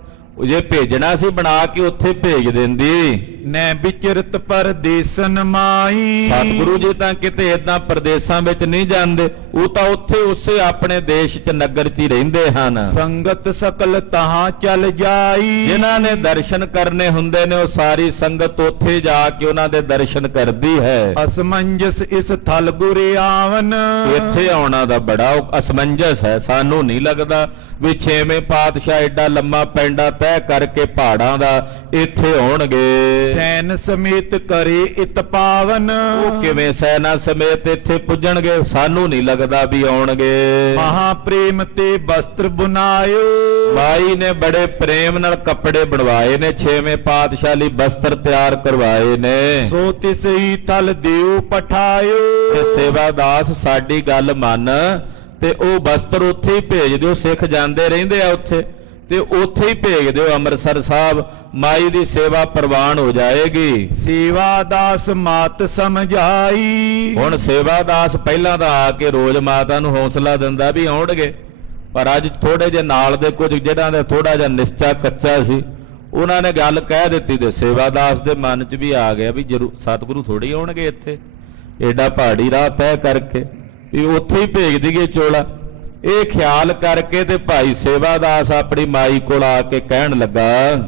ਜੇ ਭੇਜਣਾ ਸੀ ਬਣਾ ਕੇ ਉੱਥੇ ਭੇਜ ਦਿੰਦੀ। ਨੈ ਵਿਚਰਤ ਪਰਦੇਸਨ ਮਾਈ। ਸਤਿਗੁਰੂ ਜੀ ਤਾਂ ਕਿਤੇ ਏਦਾਂ ਪ੍ਰਦੇਸਾਂ ਵਿੱਚ ਨਹੀਂ ਜਾਂਦੇ, ਉਹ ਤਾਂ ਉੱਥੇ ਉਸੇ ਆਪਣੇ ਦੇਸ਼ 'ਚ ਨਗਰ 'ਚ ਹੀ ਰਹਿੰਦੇ ਹਨ। ਸੰਗਤ ਸਕਲ ਤਹਾਂ ਚਲ ਜਾਈ। ਜਿਨ੍ਹਾਂ ਨੇ ਦਰਸ਼ਨ ਕਰਨੇ ਹੁੰਦੇ ਨੇ, ਉਹ ਸਾਰੀ ਸੰਗਤ ਉੱਥੇ ਜਾ ਕੇ ਉਹਨਾਂ ਦੇ ਦਰਸ਼ਨ ਕਰਦੀ ਹੈ। ਅਸਮੰਜਸ ਇਸ ਥਲ ਗੁਰੇ ਆਵਨ। ਇੱਥੇ ਆਉਣਾ ਦਾ ਬੜਾ ਅਸਮੰਜਸ ਹੈ, ਸਾਨੂੰ ਨਹੀਂ ਲੱਗਦਾ ਵੀ ਛੇਵੇਂ ਪਾਤਸ਼ਾਹ ਐਡਾ ਲੰਮਾ ਪੈਂਡਾ ਤੈਅ ਕਰਕੇ ਪਹਾੜਾਂ ਦਾ ਇੱਥੇ ਆਉਣਗੇ। ਸੈਨ ਸਮੇਤ ਕਰੇ ਇਤ ਪਾਵਨ। ਉਹ ਕਿਵੇਂ ਸੈਨਾ ਸਮੇਤ ਇੱਥੇ ਪੁੱਜਣਗੇ, ਸਾਨੂੰ ਨਹੀਂ ਲੱਗਦਾ ਵੀ ਆਉਣਗੇ। ਮਹਾ ਪ੍ਰੇਮ ਤੇ ਵਸਤਰ ਬੁਨਾਇਓ। ਮਾਈ ਨੇ ਬੜੇ ਪ੍ਰੇਮ ਨਾਲ ਕੱਪੜੇ ਬਣਵਾਏ ਨੇ, ਛੇਵੇਂ ਪਾਤਸ਼ਾਹ ਲਈ ਵਸਤਰ ਤਿਆਰ ਕਰਵਾਏ ਨੇ। ਸੋ ਤਿਸਈ ਥਲ ਦਿਓ ਪਠਾਇਓ। ਤੇ ਸੇਵਾਦਾਸ ਸਾਡੀ ਗੱਲ ਮੰਨ ਤੇ ਉਹ ਵਸਤਰ ਉੱਥੇ ਹੀ ਭੇਜ ਦਿਓ, ਸਿੱਖ ਜਾਂਦੇ ਰਹਿੰਦੇ ਆ ਉੱਥੇ, ਤੇ ਉੱਥੇ ਹੀ ਭੇਜ ਦਿਓ ਅੰਮ੍ਰਿਤਸਰ ਸਾਹਿਬ, ਮਾਈ ਦੀ ਸੇਵਾ ਪ੍ਰਵਾਨ ਹੋ ਜਾਏਗੀ। ਸੇਵਾਦਾਸ ਮਾਤ ਸਮਝਾਈ। ਹੁਣ ਸੇਵਾਦਾਸ ਪਹਿਲਾਂ ਤਾਂ ਆ ਕੇ ਰੋਜ਼ ਮਾਤਾ ਨੂੰ ਹੌਸਲਾ ਦਿੰਦਾ ਵੀ ਆਉਣਗੇ, ਪਰ ਅੱਜ ਥੋੜੇ ਜਿਹੇ ਨਾਲ ਦੇ ਕੁਝ ਜਿਹੜਾ ਦਾ ਥੋੜਾ ਜਿਹਾ ਨਿਸ਼ਚਾ ਕੱਚਾ ਸੀ, ਉਹਨਾਂ ਨੇ ਗੱਲ ਕਹਿ ਦਿੱਤੀ ਤੇ ਸੇਵਾਦਾਸ ਦੇ ਮਨ 'ਚ ਵੀ ਆ ਗਿਆ ਵੀ ਜਰੂਰ ਸਤਿਗੁਰੂ ਥੋੜੀ ਆਉਣਗੇ ਇੱਥੇ, ਏਡਾ ਪਹਾੜੀ ਰਾਹ ਤੈਅ ਕਰਕੇ ਵੀ ਉੱਥੇ ਹੀ ਭੇਜ ਦਈਏ ਚੋਲਾ। ਇਹ ਖਿਆਲ ਕਰਕੇ ਤੇ ਭਾਈ ਸੇਵਾਦਾਸ ਆਪਣੀ ਮਾਈ ਕੋਲ ਆ ਕੇ ਕਹਿਣ ਲੱਗਾ,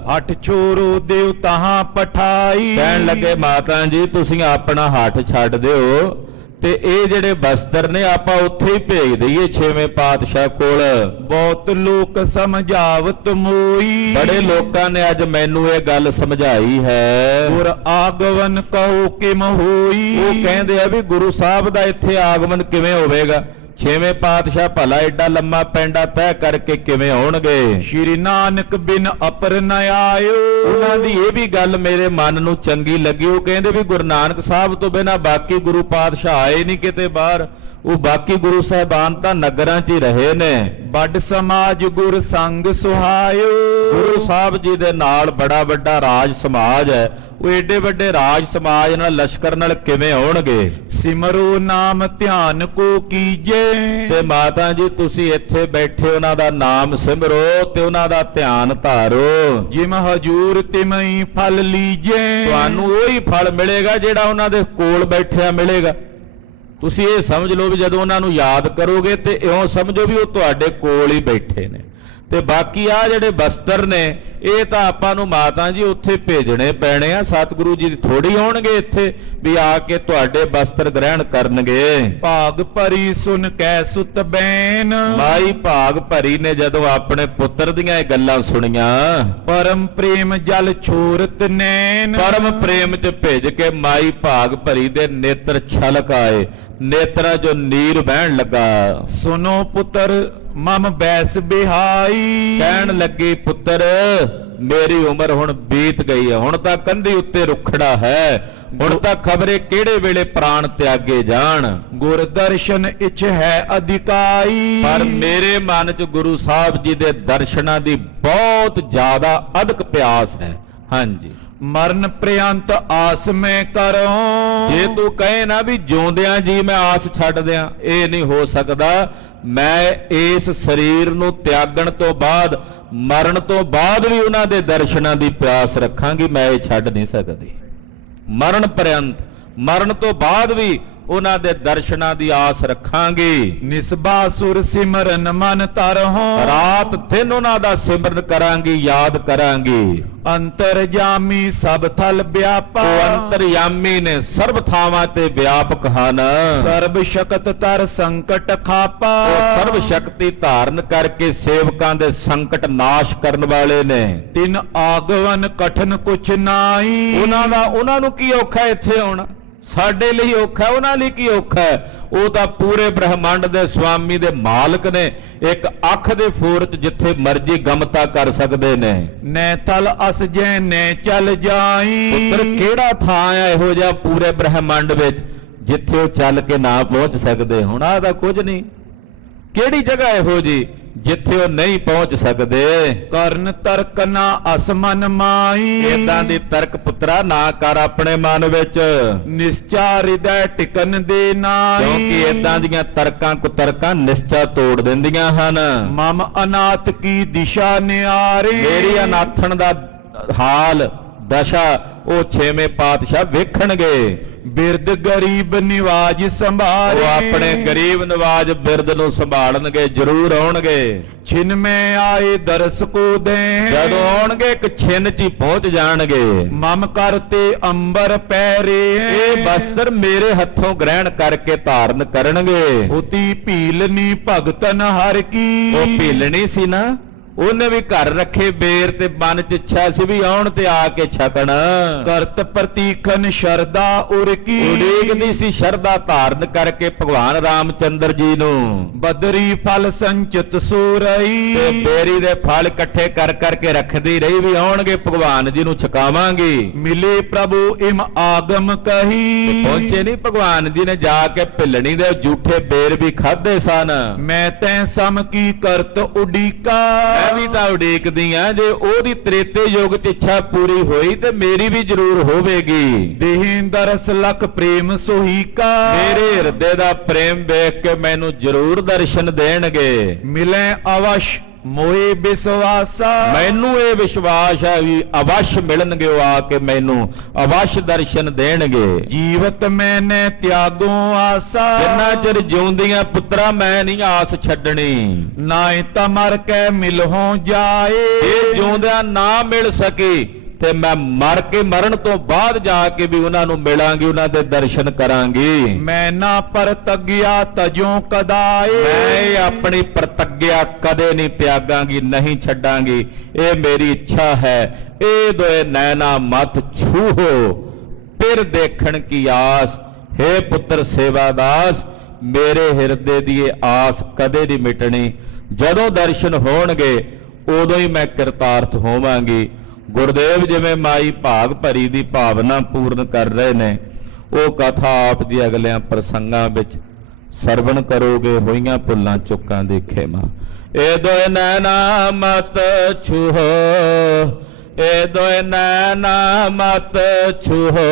ਹਠ ਛੋੜੋ ਦੇਵ ਤਹਾਂ ਪਠਾਈ। ਕਹਿਣ ਲੱਗੇ ਮਾਤਾ ਜੀ ਤੁਸੀਂ ਆਪਣਾ ਹੱਠ ਛੱਡ ਦਿਓ ਤੇ ਇਹ ਜਿਹੜੇ ਬਸਤਰ ਨੇ ਆਪਾਂ ਉੱਥੇ ਹੀ ਭੇਜ ਦਈਏ ਛੇਵੇਂ ਪਾਤਸ਼ਾਹ ਕੋਲ। ਬਹੁਤ ਲੋਕ ਸਮਝਾਵਤ ਮੋਈ। ਬੜੇ ਲੋਕਾਂ ਨੇ ਅੱਜ ਮੈਨੂੰ ਇਹ ਗੱਲ ਸਮਝਾਈ ਹੈ। ਗੁਰ ਆਗਮਨ ਕਹੋ ਕਿਮ ਹੋਈ। ਉਹ ਕਹਿੰਦੇ ਆ ਵੀ ਗੁਰੂ ਸਾਹਿਬ ਦਾ ਇੱਥੇ ਆਗਮਨ ਕਿਵੇਂ ਹੋਵੇਗਾ, ਛੇਵੇਂ ਪਾਤਸ਼ਾਹ ਭਲਾ ਏਡਾ ਲੰਮਾ ਪੈਂਡਾ ਤੈਅ ਕਰਕੇ ਕਿਵੇਂ ਆਉਣਗੇ। ਸ਼੍ਰੀ ਨਾਨਕ ਬਿਨ ਅਪਰ ਨ ਆਇਓ। ਉਹਨਾਂ ਦੀ ਇਹ ਵੀ ਗੱਲ ਮੇਰੇ ਮਨ ਨੂੰ ਚੰਗੀ ਲੱਗੀ। ਉਹ ਕਹਿੰਦੇ ਵੀ ਗੁਰੂ ਨਾਨਕ ਸਾਹਿਬ ਤੋਂ ਬਿਨਾਂ ਬਾਕੀ ਗੁਰੂ ਪਾਤਸ਼ਾਹ ਆਏ ਨਹੀਂ ਕਿਤੇ ਬਾਹਰ। ਉਹ ਬਾਕੀ ਗੁਰੂ ਸਾਹਿਬਾਨ ਤਾਂ ਨਗਰਾਂ 'ਚ ਹੀ ਰਹੇ ਨੇ। ਵੱਡ ਸਮਾਜ ਗੁਰ ਸੰਗ ਸੁਹਾਇਓ। ਗੁਰੂ ਸਾਹਿਬ ਜੀ ਦੇ ਨਾਲ ਬੜਾ ਵੱਡਾ ਰਾਜ ਸਮਾਜ ਹੈ। ਉਹ ਏਡੇ ਵੱਡੇ ਰਾਜ ਸਮਾਜ ਨਾਲ ਲਸ਼ਕਰ ਨਾਲ ਕਿਵੇਂ ਆਉਣਗੇ। ਸਿਮਰੋ ਨਾਮ ਧਿਆਨ ਕੋ ਕੀਜੇ। ਤੇ ਮਾਤਾ ਜੀ ਤੁਸੀਂ ਇੱਥੇ ਬੈਠੇ ਉਹਨਾਂ ਦਾ ਨਾਮ ਸਿਮਰੋ ਤੇ ਉਹਨਾਂ ਦਾ ਧਿਆਨ ਧਾਰੋ। ਜਿਮ ਹਜੂਰ ਤਿਮਈ ਫਲ ਲੀਜੇ। ਤੁਹਾਨੂੰ ਉਹੀ ਫਲ ਮਿਲੇਗਾ ਜਿਹੜਾ ਉਹਨਾਂ ਦੇ ਕੋਲ ਬੈਠਿਆ ਮਿਲੇਗਾ। ਤੁਸੀਂ ਇਹ ਸਮਝ ਲਓ ਵੀ ਜਦੋਂ ਉਹਨਾਂ ਨੂੰ ਯਾਦ ਕਰੋਗੇ ਤੇ ਇਉਂ ਸਮਝੋ ਵੀ ਉਹ ਤੁਹਾਡੇ ਕੋਲ ਹੀ ਬੈਠੇ ਨੇ। ਤੇ ਬਾਕੀ ਆ ਜਿਹੜੇ ਬਸਤਰ ਨੇ ਇਹ ਤਾਂ ਆਪਾਂ ਨੂੰ ਮਾਤਾ ਜੀ ਉੱਥੇ ਭੇਜਣੇ ਪੈਣੇ ਆ। ਸਤਿਗੁਰੂ ਜੀ ਥੋੜੀ ਆਉਣਗੇ ਇੱਥੇ ਵੀ ਆ ਕੇ ਤੁਹਾਡੇ ਬਸਤਰ ਗ੍ਰਹਿਣ ਕਰਨਗੇ। ਭਾਗ ਭਰੀ ਸੁਨ ਕੈ ਸੁਤ ਬੈਨ। ਮਾਈ ਭਾਗ ਭਰੀ ਨੇ ਜਦੋਂ ਆਪਣੇ ਪੁੱਤਰ ਦੀਆਂ ਇਹ ਗੱਲਾਂ ਸੁਣੀਆਂ, ਪਰਮ ਪ੍ਰੇਮ ਜਲ ਛੋਰਤ ਨੈਣ। ਪਰਮ ਪ੍ਰੇਮ ਚ ਭਿੱਜ ਕੇ ਮਾਈ ਭਾਗ ਭਰੀ ਦੇ ਨੇਤਰ ਛਲਕ ਆਏ, ਨੇਤਰਾਂ ਚੋਂ ਨੀਰ ਵਹਿਣ ਲੱਗਾ। ਸੁਨੋ ਪੁੱਤਰ ਮਮ ਬੈਸ ਬਿਹਾਈ। ਕਹਿਣ ਲੱਗੀ ਪੁੱਤਰ ਮੇਰੀ ਉਮਰ ਹੁਣ ਬੀਤ ਗਈ ਹੈ, ਹੁਣ ਤਾਂ ਕੰਧੀ ਉੱਤੇ ਰੁਖੜਾ ਹੈ, ਹੁਣ ਤਾਂ ਖਬਰੇ ਕਿਹੜੇ ਵੇਲੇ ਪ੍ਰਾਣ ਤਿਆਗੇ ਜਾਣ। ਗੁਰ ਦਰਸ਼ਨ ਇਛ ਹੈ ਅਧਿਕਾਈ। ਪਰ ਮੇਰੇ ਮਨ 'ਚ ਗੁਰੂ ਸਾਹਿਬ ਜੀ ਦੇ ਦਰਸ਼ਨਾਂ ਦੀ ਬਹੁਤ ਜ਼ਿਆਦਾ ਅਧਿਕ ਪਿਆਸ ਹੈ। ਹਾਂਜੀ, ਮਰਨ ਪ੍ਰਿਅੰਤ ਆਸ ਮੈਂ ਕਰੋ। ਜੇ ਤੂੰ ਕਹੇ ਨਾ ਵੀ ਜਿਉਂਦਿਆਂ ਜੀ ਮੈਂ ਆਸ ਛੱਡ ਦਿਆਂ, ਇਹ ਨਹੀਂ ਹੋ ਸਕਦਾ। ਮੈਂ ਇਸ ਸਰੀਰ ਨੂੰ ਤਿਆਗਣ ਤੋਂ ਬਾਅਦ, ਮਰਨ ਤੋਂ ਬਾਅਦ ਵੀ ਉਹਨਾਂ ਦੇ ਦਰਸ਼ਨਾਂ ਦੀ ਪਿਆਸ ਰੱਖਾਂਗੀ। ਮੈਂ ਇਹ ਛੱਡ ਨਹੀਂ ਸਕਦੀ। ਮਰਨ ਪਰਯੰਤ, ਮਰਨ ਤੋਂ ਬਾਅਦ ਵੀ ਉਹਨਾਂ ਦੇ ਦਰਸ਼ਨਾਂ ਦੀ ਆਸ ਰੱਖਾਂਗੀ। ਨਿਸਬਾ ਸੁਰ ਸਿਮਰਨ ਮਨ ਤਰਹੁ। ਰਾਤ ਦਿਨ ਉਹਨਾਂ ਦਾ ਸਿਮਰਨ ਕਰਾਂਗੀ, ਯਾਦ ਕਰਾਂਗੀ। ਅੰਤਰਜਾਮੀ ਸਭ ਥਲ ਵਿਆਪਾ। ਉਹ ਅੰਤਰਯਾਮੀ ਨੇ, ਸਰਬ ਥਾਵਾਂ ਤੇ ਵਿਆਪਕ ਹਨ। ਸਰਬ ਸ਼ਕਤ ਤਰ ਸੰਕਟ ਖਾਪਾ। ਉਹ ਸਰਬ ਸ਼ਕਤੀ ਧਾਰਨ ਕਰਕੇ ਸੇਵਕਾਂ ਦੇ ਸੰਕਟ ਨਾਸ਼ ਕਰਨ ਵਾਲੇ ਨੇ। ਤਿਨ ਆਗਵਨ ਕਠਨ ਕੁਛ ਨਾਹੀ। ਉਹਨਾਂ ਨੂੰ ਕੀ ਔਖਾ ਇੱਥੇ ਆਉਣਾ, ਸਾਡੇ ਲਈ ਔਖਾ, ਉਹਨਾਂ ਲਈ ਕੀ ਔਖਾ ਹੈ। ਉਹ ਤਾਂ ਪੂਰੇ ਬ੍ਰਹਮੰਡ ਦੇ ਸਵਾਮੀ ਦੇ ਮਾਲਕ ਨੇ। ਇੱਕ ਅੱਖ ਦੇ ਫੋਰ 'ਚ ਜਿੱਥੇ ਮਰਜ਼ੀ ਗਮਤਾ ਕਰ ਸਕਦੇ ਨੇ। ਨੈ ਤਲ ਅਸ ਜੈ ਨੈ ਚਲ ਜਾਈ। ਪੁੱਤਰ ਕਿਹੜਾ ਥਾਂ ਆ ਇਹੋ ਜਿਹਾ ਪੂਰੇ ਬ੍ਰਹਮੰਡ ਵਿੱਚ ਜਿੱਥੇ ਉਹ ਚੱਲ ਕੇ ਨਾ ਪਹੁੰਚ ਸਕਦੇ। ਹੁਣ ਆਹ ਦਾ ਕੁਝ ਨਹੀਂ। ਕਿਹੜੀ ਜਗ੍ਹਾ ਇਹੋ ਜੀ ਜਿੱਥੇ ਉਹ ਨਹੀਂ ਪਹੁੰਚ ਸਕਦੇ। ਕਰਨ ਤਰਕ ਨਾ ਅਸਮਨ ਮਾਈ। ਇਦਾਂ ਦੀ ਤਰਕ ਪੁੱਤਰਾ ਨਾ ਕਰ ਆਪਣੇ ਮਨ ਵਿੱਚ। ਨਿਸ਼ਚਾ ਹਿਰਦੈ ਟਿਕਨ ਦੇ ਨਾਈ। ਕਿਉਂਕਿ ਇਦਾਂ ਦੀਆਂ ਤਰਕਾਂ ਕੁਤਰਕਾਂ ਨਿਸ਼ਚਾ ਤੋੜ ਦਿੰਦੀਆਂ ਹਨ। ਮਮ ਅਨਾਥ ਕੀ ਦਿਸ਼ਾ ਨਿਆਰੇ। ਮੇਰੀ ਅਨਾਥਣ ਦਾ ਹਾਲ ਦਸ਼ਾ ਉਹ ਛੇਵੇਂ ਪਾਤਸ਼ਾਹ ਵੇਖਣਗੇ। ਬਿਰਦ ਗਰੀਬ ਨਿਵਾਜ ਸੰਭਾਲੇ। ਉਹ ਆਪਣੇ ਗਰੀਬ ਨਿਵਾਜ ਬਿਰਦ ਨੂੰ ਸੰਭਾਲਣਗੇ, ਜ਼ਰੂਰ ਆਉਣਗੇ। ਛਿਨ ਮੈਂ ਆਏ ਦਰਸ ਕੋ ਦੇ। ਜਦੋਂ ਆਉਣਗੇ ਇੱਕ ਛਿਨ 'ਚ ਹੀ ਪਹੁੰਚ ਜਾਣਗੇ। ਮਮ ਕਰਤੇ ਅੰਬਰ ਪੈਰੇ। ਇਹ ਬਸਤਰ ਮੇਰੇ ਹੱਥੋਂ ਗ੍ਰਹਿਣ ਕਰਕੇ ਧਾਰਨ ਕਰਨਗੇ। ਉਤੀ ਭੀਲਨੀ ਭਗਤਨ ਹਰ ਕੀ। ਉਹ ਭੀਲਣੀ ਸੀ ਨਾ, ਉਹਨੇ ਵੀ ਘਰ ਰੱਖੇ ਬੇਰ ਤੇ ਮਨ 'ਚ ਇੱਛਾ ਸੀ ਵੀ ਆਉਣ ਤੇ ਆ ਕੇ ਛਕਣ। ਕਰਤ ਪ੍ਰਤੀਖਨ ਸ਼ਰਦਾ ਉਰ ਕੀ। ਉਡੀਕਦੀ ਸੀ ਸ਼ਰਧਾ ਧਾਰਨ ਕਰਕੇ ਭਗਵਾਨ ਰਾਮਚੰਦਰ ਜੀ ਨੂੰ। ਬਦਰੀ ਫਲ ਸੰਚਿਤ ਸੂਰਈ। ਤੇ ਬੇਰੀ ਦੇ ਫਲ ਇਕੱਠੇ ਕਰ ਕਰਕੇ ਰੱਖਦੀ ਰਹੀ ਵੀ ਆਉਣਗੇ ਭਗਵਾਨ ਜੀ ਨੂੰ ਛਕਾਵਾਂਗੀ। ਮਿਲੇ ਪ੍ਰਭੂ ਇਮ ਆਗਮ ਕਹੀ। ਪਹੁੰਚੇ ਨਹੀਂ ਭਗਵਾਨ ਜੀ ਨੇ, ਜਾ ਕੇ ਭਿੱਲਣੀ ਦੇ ਝੂਠੇ ਬੇਰ ਵੀ ਖਾਦੇ ਸਨ। ਮੈਂ ਤੈਂ ਸਮ ਕੀ ਕਰਤ ਉਡੀਕਾ। ਮੈਂ ਵੀ ਤਾਂ ਉਡੀਕਦੀ ਆ, ਜੇ ਉਹਦੀ ਤ੍ਰੇਤੇ ਯੁੱਗ 'ਚ ਇੱਛਾ ਪੂਰੀ ਹੋਈ ਤੇ ਮੇਰੀ ਵੀ ਜ਼ਰੂਰ ਹੋਵੇਗੀ। ਦੇਹੀਂ ਦਰਸ ਲਖ ਪ੍ਰੇਮ ਸੋਹੀਕਾ। ਮੇਰੇ ਹਿਰਦੇ ਦਾ ਪ੍ਰੇਮ ਵੇਖ ਕੇ ਮੈਨੂੰ ਜ਼ਰੂਰ ਦਰਸ਼ਨ ਦੇਣਗੇ। ਮਿਲੇ ਅਵਸ਼ ਮੋਏ ਵਿਸ਼ਵਾਸਾ ਮੈਨੂੰ ਇਹ ਵਿਸ਼ਵਾਸ ਹੈ ਵੀ ਅਵਸ਼ ਮਿਲਣਗੇ, ਉਹ ਆ ਕੇ ਮੈਨੂੰ ਅਵਸ਼ ਦਰਸ਼ਨ ਦੇਣਗੇ। ਜੀਵਤ ਮੈਨੇ ਤਿਆਗੋ ਆਸਾ ਜਿੰਨਾ ਚਿਰ ਜਿਉਂਦੀਆਂ ਪੁੱਤਰਾ ਮੈਂ ਨਹੀਂ ਆਸ ਛੱਡਣੀ। ਨਾਇ ਤਾਂ ਮਰ ਕੇ ਮਿਲਹੁ ਜਾਏ ਇਹ ਜਿਉਂਦਿਆਂ ਨਾ ਮਿਲ ਸਕੀ ਤੇ ਮੈਂ ਮਰ ਕੇ ਮਰਨ ਤੋਂ ਬਾਅਦ ਜਾ ਕੇ ਵੀ ਉਹਨਾਂ ਨੂੰ ਮਿਲਾਂਗੀ, ਉਹਨਾਂ ਦੇ ਦਰਸ਼ਨ ਕਰਾਂਗੀ। ਮੈਂ ਨਾ ਪ੍ਰਤਗਿਆ ਤਜੋ ਕਦਾਏ ਮੈਂ ਆਪਣੀ ਪ੍ਰਤੱਗਿਆ ਕਦੇ ਨਹੀਂ ਤਿਆਗਾਂਗੀ, ਨਹੀਂ ਛੱਡਾਂਗੀ, ਇਹ ਮੇਰੀ ਇੱਛਾ ਹੈ। ਇਹ ਦੋਏ ਨੈਣਾ ਮਤ ਛੂਹੋ ਫਿਰ ਦੇਖਣ ਕੀ ਆਸ। हे ਪੁੱਤਰ ਸੇਵਾਦਾਸ, ਮੇਰੇ ਹਿਰਦੇ ਦੀ ਇਹ ਆਸ ਕਦੇ ਨਹੀਂ ਮਿਟਣੀ। ਜਦੋਂ ਦਰਸ਼ਨ ਹੋਣਗੇ ਉਦੋਂ ਹੀ ਮੈਂ ਕਿਰਤਾਰਥ ਹੋਵਾਂਗੀ। ਗੁਰਦੇਵ ਜਿਵੇਂ ਮਾਈ ਭਾਗ ਭਰੀ ਦੀ ਭਾਵਨਾ ਪੂਰਨ ਕਰ ਰਹੇ ਨੇ, ਉਹ ਕਥਾ ਆਪ ਦੀ ਅਗਲਿਆਂ ਪ੍ਰਸੰਗਾਂ ਵਿੱਚ ਸਰਵਣ ਕਰੋਗੇ। ਹੋਈਆਂ ਭੁੱਲਾਂ ਚੁੱਕਾਂ ਦੇ ਖੇਮਾ। ਇਹ ਦੋਏ ਨੈਣਾ ਮਤ ਛੂਹੋ, ਇਹ ਦੋਏ ਨੈਣਾ ਮਤ ਛੂਹੋ,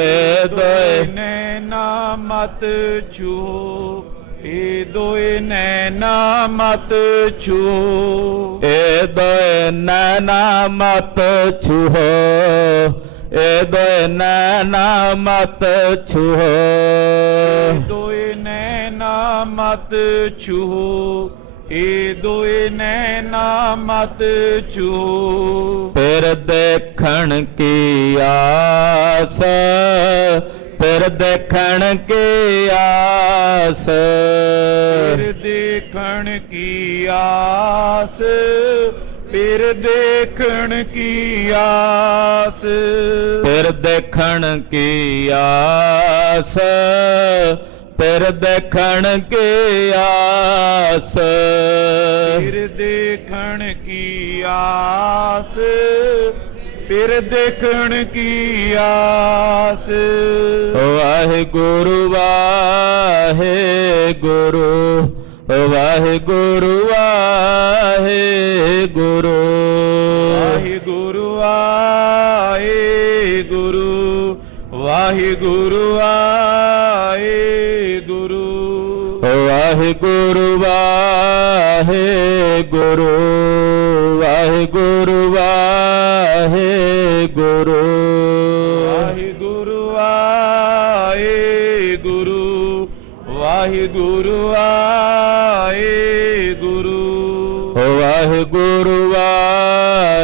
ਇਹ ਦੋਏ ਨੈਣਾ ਮਤ ਛੂਹੋ, ਇਹ ਦੋਏ ਨੈਣਾ ਮਤ ਛੂਹੋ, ਇਹ ਦੋਏ ਨੈਣਾ ਮਤ ਛੂਹੋ, ਇਹ ਦੋਏ ਨੈਣਾ ਮਤ ਛੂਹੋ, ਦੋਏ ਨੈਣਾ ਮਤ ਛੂਹੋ, ਇਹ ਦੋਏ ਨੈਣਾ ਮਤ ਛੂਹੋ। ਫਿਰ ਦੇਖਣ ਕੀ ਆਸ, ਫਿਰ ਦੇਖਣ ਕੀ ਆਸ, ਫਿਰ ਦੇਖਣ ਕੀ ਆਸ, ਫਿਰ ਦੇਖਣ ਕੀ ਆਸ, ਫਿਰ ਦੇਖਣ ਕੀ ਆਸ, ਫਿਰ ਦੇਖਣ ਕੀ ਆਸ, ਫਿਰ ਦੇਖਣ ਕੀ ਆਸ, ਫਿਰ ਦੇਖਣ ਕੀ ਆਸ। ਵਾਹਿਗੁਰੂ ਵਾਹਿਗੁਰੂ, ਵਾਹਿਗੁਰੂ ਵਾਹਿਗੁਰੂ, ਵਾਹਿਗੁਰੂ ਵਾਹਿਗੁਰੂ, ਵਾਹਿਗੁਰੂ ਵਾਹਿਗੁਰੂ, ਵਾਹਿਗੁਰੂ ਵਾਹਿਗੁਰੂ, ਵਾਹਿਗੁਰੂ ਵਾਹਿਗੁਰੂ, ਵਾਹਿਗੁਰੂ ਵਾਹਿਗੁਰੂ, ਵਾਹਿਗੁਰੂ ਵਾਹਿਗੁਰੂ, ਵਾਹਿਗੁਰੂ ਵਾਹਿਗੁਰੂ,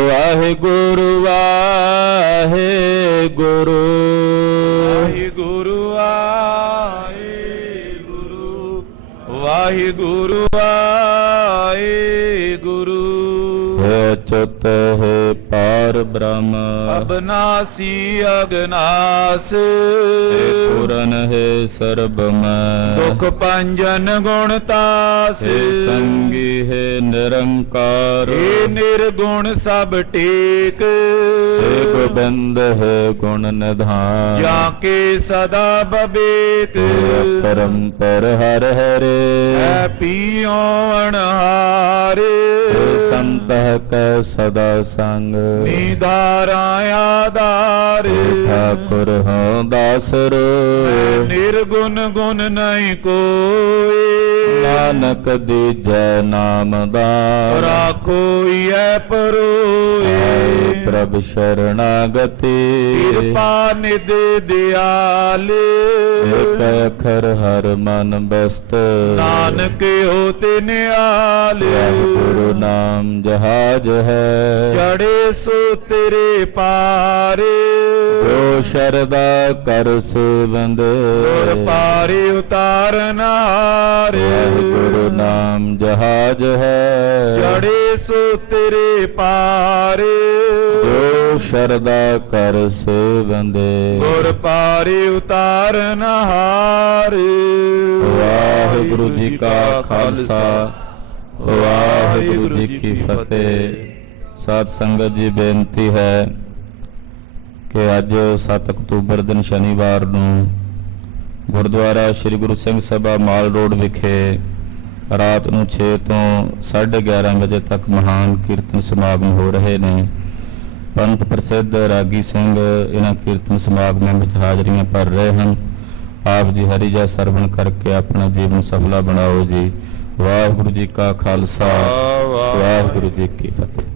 ਵਾਹਿਗੁਰੂ ਵਾਹਿਗੁਰੂ, ਵਾਹਿਗੁਰੂ ਵਾਹਿਗੁਰੂ, ਵਾਹਿਗੁਰੂ ਵਾਹਿਗੁਰੂ। ਹੈ ਚਤ ਹੈ ਪਾਰ ਬ੍ਰਹਮ, ਅਬਨਾਸੀ ਅਗਨਾਸ, ਪੂਰਨ ਹੈ ਸਰਬ ਮੈਂ, ਦੁਖ ਭੰਜਨ ਗੁਣ ਤਾਸ, ਸੰਗੀ ਹੈ ਨਿਰੰਕਾਰ, ਏ ਨਿਰਗੁਣ ਸਭ ਟੇਕ, ਏ ਗੋਬਿੰਦ ਹੈ ਗੁਣ ਨਿਧਾਨ, ਜਾਂ ਕੇ ਸਦਾ ਬਬੇਕ, ਪਰੰਪਰ ਹਰ ਹਰੇ, ਹੈ ਪੀਓ ਅਣਹਾਰੇ, ਸੰਤ ਕੈ ਸਦਾ ਸੰਗ, ਨਿਧਾਰਾ ਆਧਾਰ, ਠਾਕੁਰ ਹਾਂ ਦਾਸਰੋ, ਨਿਰਗੁਣ ਗੁਣ ਨਹੀਂ ਕੋਏ, ਨਾਨਕ ਦੀਜੈ ਨਾਮ ਦਾਨ, ਰਾਖੋਈ ਐ ਪਰੋਏ, ਪ੍ਰਭ ਸ਼ਰਣਾਗਤੀ, ਕਿਰਪਾ ਨਿਧ ਦਿਆਲ, ਏਕ ਅਖਰ ਹਰ ਮਨ ਬਸਤ, ਨਾਨਕ ਹੋਤੇ ਨਿਆਲ, ਗੁਰੂ ਨਾਮ ਜਹਾਜ ਹੈ, ਚੜੇ ਸੋ ਤੇਰੇ ਪਾਰੇ, ਜੋ ਸ਼ਰਦਾ ਕਰ ਸੇਵੰਦ, ਗੁਰ ਪਾਰੇ ਉਤਾਰਨ ਹਾਰੇ, ਗੁਰੂ ਨਾਮ ਜਹਾਜ ਹੈ, ਚੜੇ ਸੋ ਤੇਰੇ ਪਾਰੇ, ਜੋ ਸ਼ਰਦਾ ਕਰ ਸੇਵੰਦੇ, ਗੁਰ ਪਾਰੇ ਉਤਾਰਨ ਹਾਰੇ। ਵਾਹਿਗੁਰੂ ਜੀ ਕਾ ਖਾਲਸਾ, ਵਾਹਿਗੁਰੂ ਜੀ ਕੀ ਫਤਿਹ। ਸਾਧ ਸੰਗਤ ਜੀ, ਬੇਨਤੀ ਹੈ ਕਿ ਅੱਜ 7 ਅਕਤੂਬਰ ਦਿਨ ਸ਼ਨੀਵਾਰ ਨੂੰ ਗੁਰਦੁਆਰਾ ਸ੍ਰੀ ਗੁਰੂ ਸਿੰਘ ਸਭਾ ਮਾਲ ਰੋਡ ਵਿਖੇ ਰਾਤ ਨੂੰ 6 ਤੋਂ 11:30 ਵਜੇ ਤੱਕ ਮਹਾਨ ਕੀਰਤਨ ਸਮਾਗਮ ਹੋ ਰਹੇ ਨੇ। ਪੰਥ ਪ੍ਰਸਿੱਧ ਰਾਗੀ ਸਿੰਘ ਇਹਨਾਂ ਕੀਰਤਨ ਸਮਾਗਮਾਂ ਵਿੱਚ ਹਾਜ਼ਰੀਆਂ ਭਰ ਰਹੇ ਹਨ। ਆਪ ਜੀ ਹਰੀ ਜੈ ਸਰਵਣ ਕਰਕੇ ਆਪਣਾ ਜੀਵਨ ਸਫਲਾ ਬਣਾਓ ਜੀ। ਵਾਹਿਗੁਰੂ ਜੀ ਕਾ ਖਾਲਸਾ ਵਾਹਿਗੁਰੂ ਜੀ ਕੀ ਫਤਿਹ।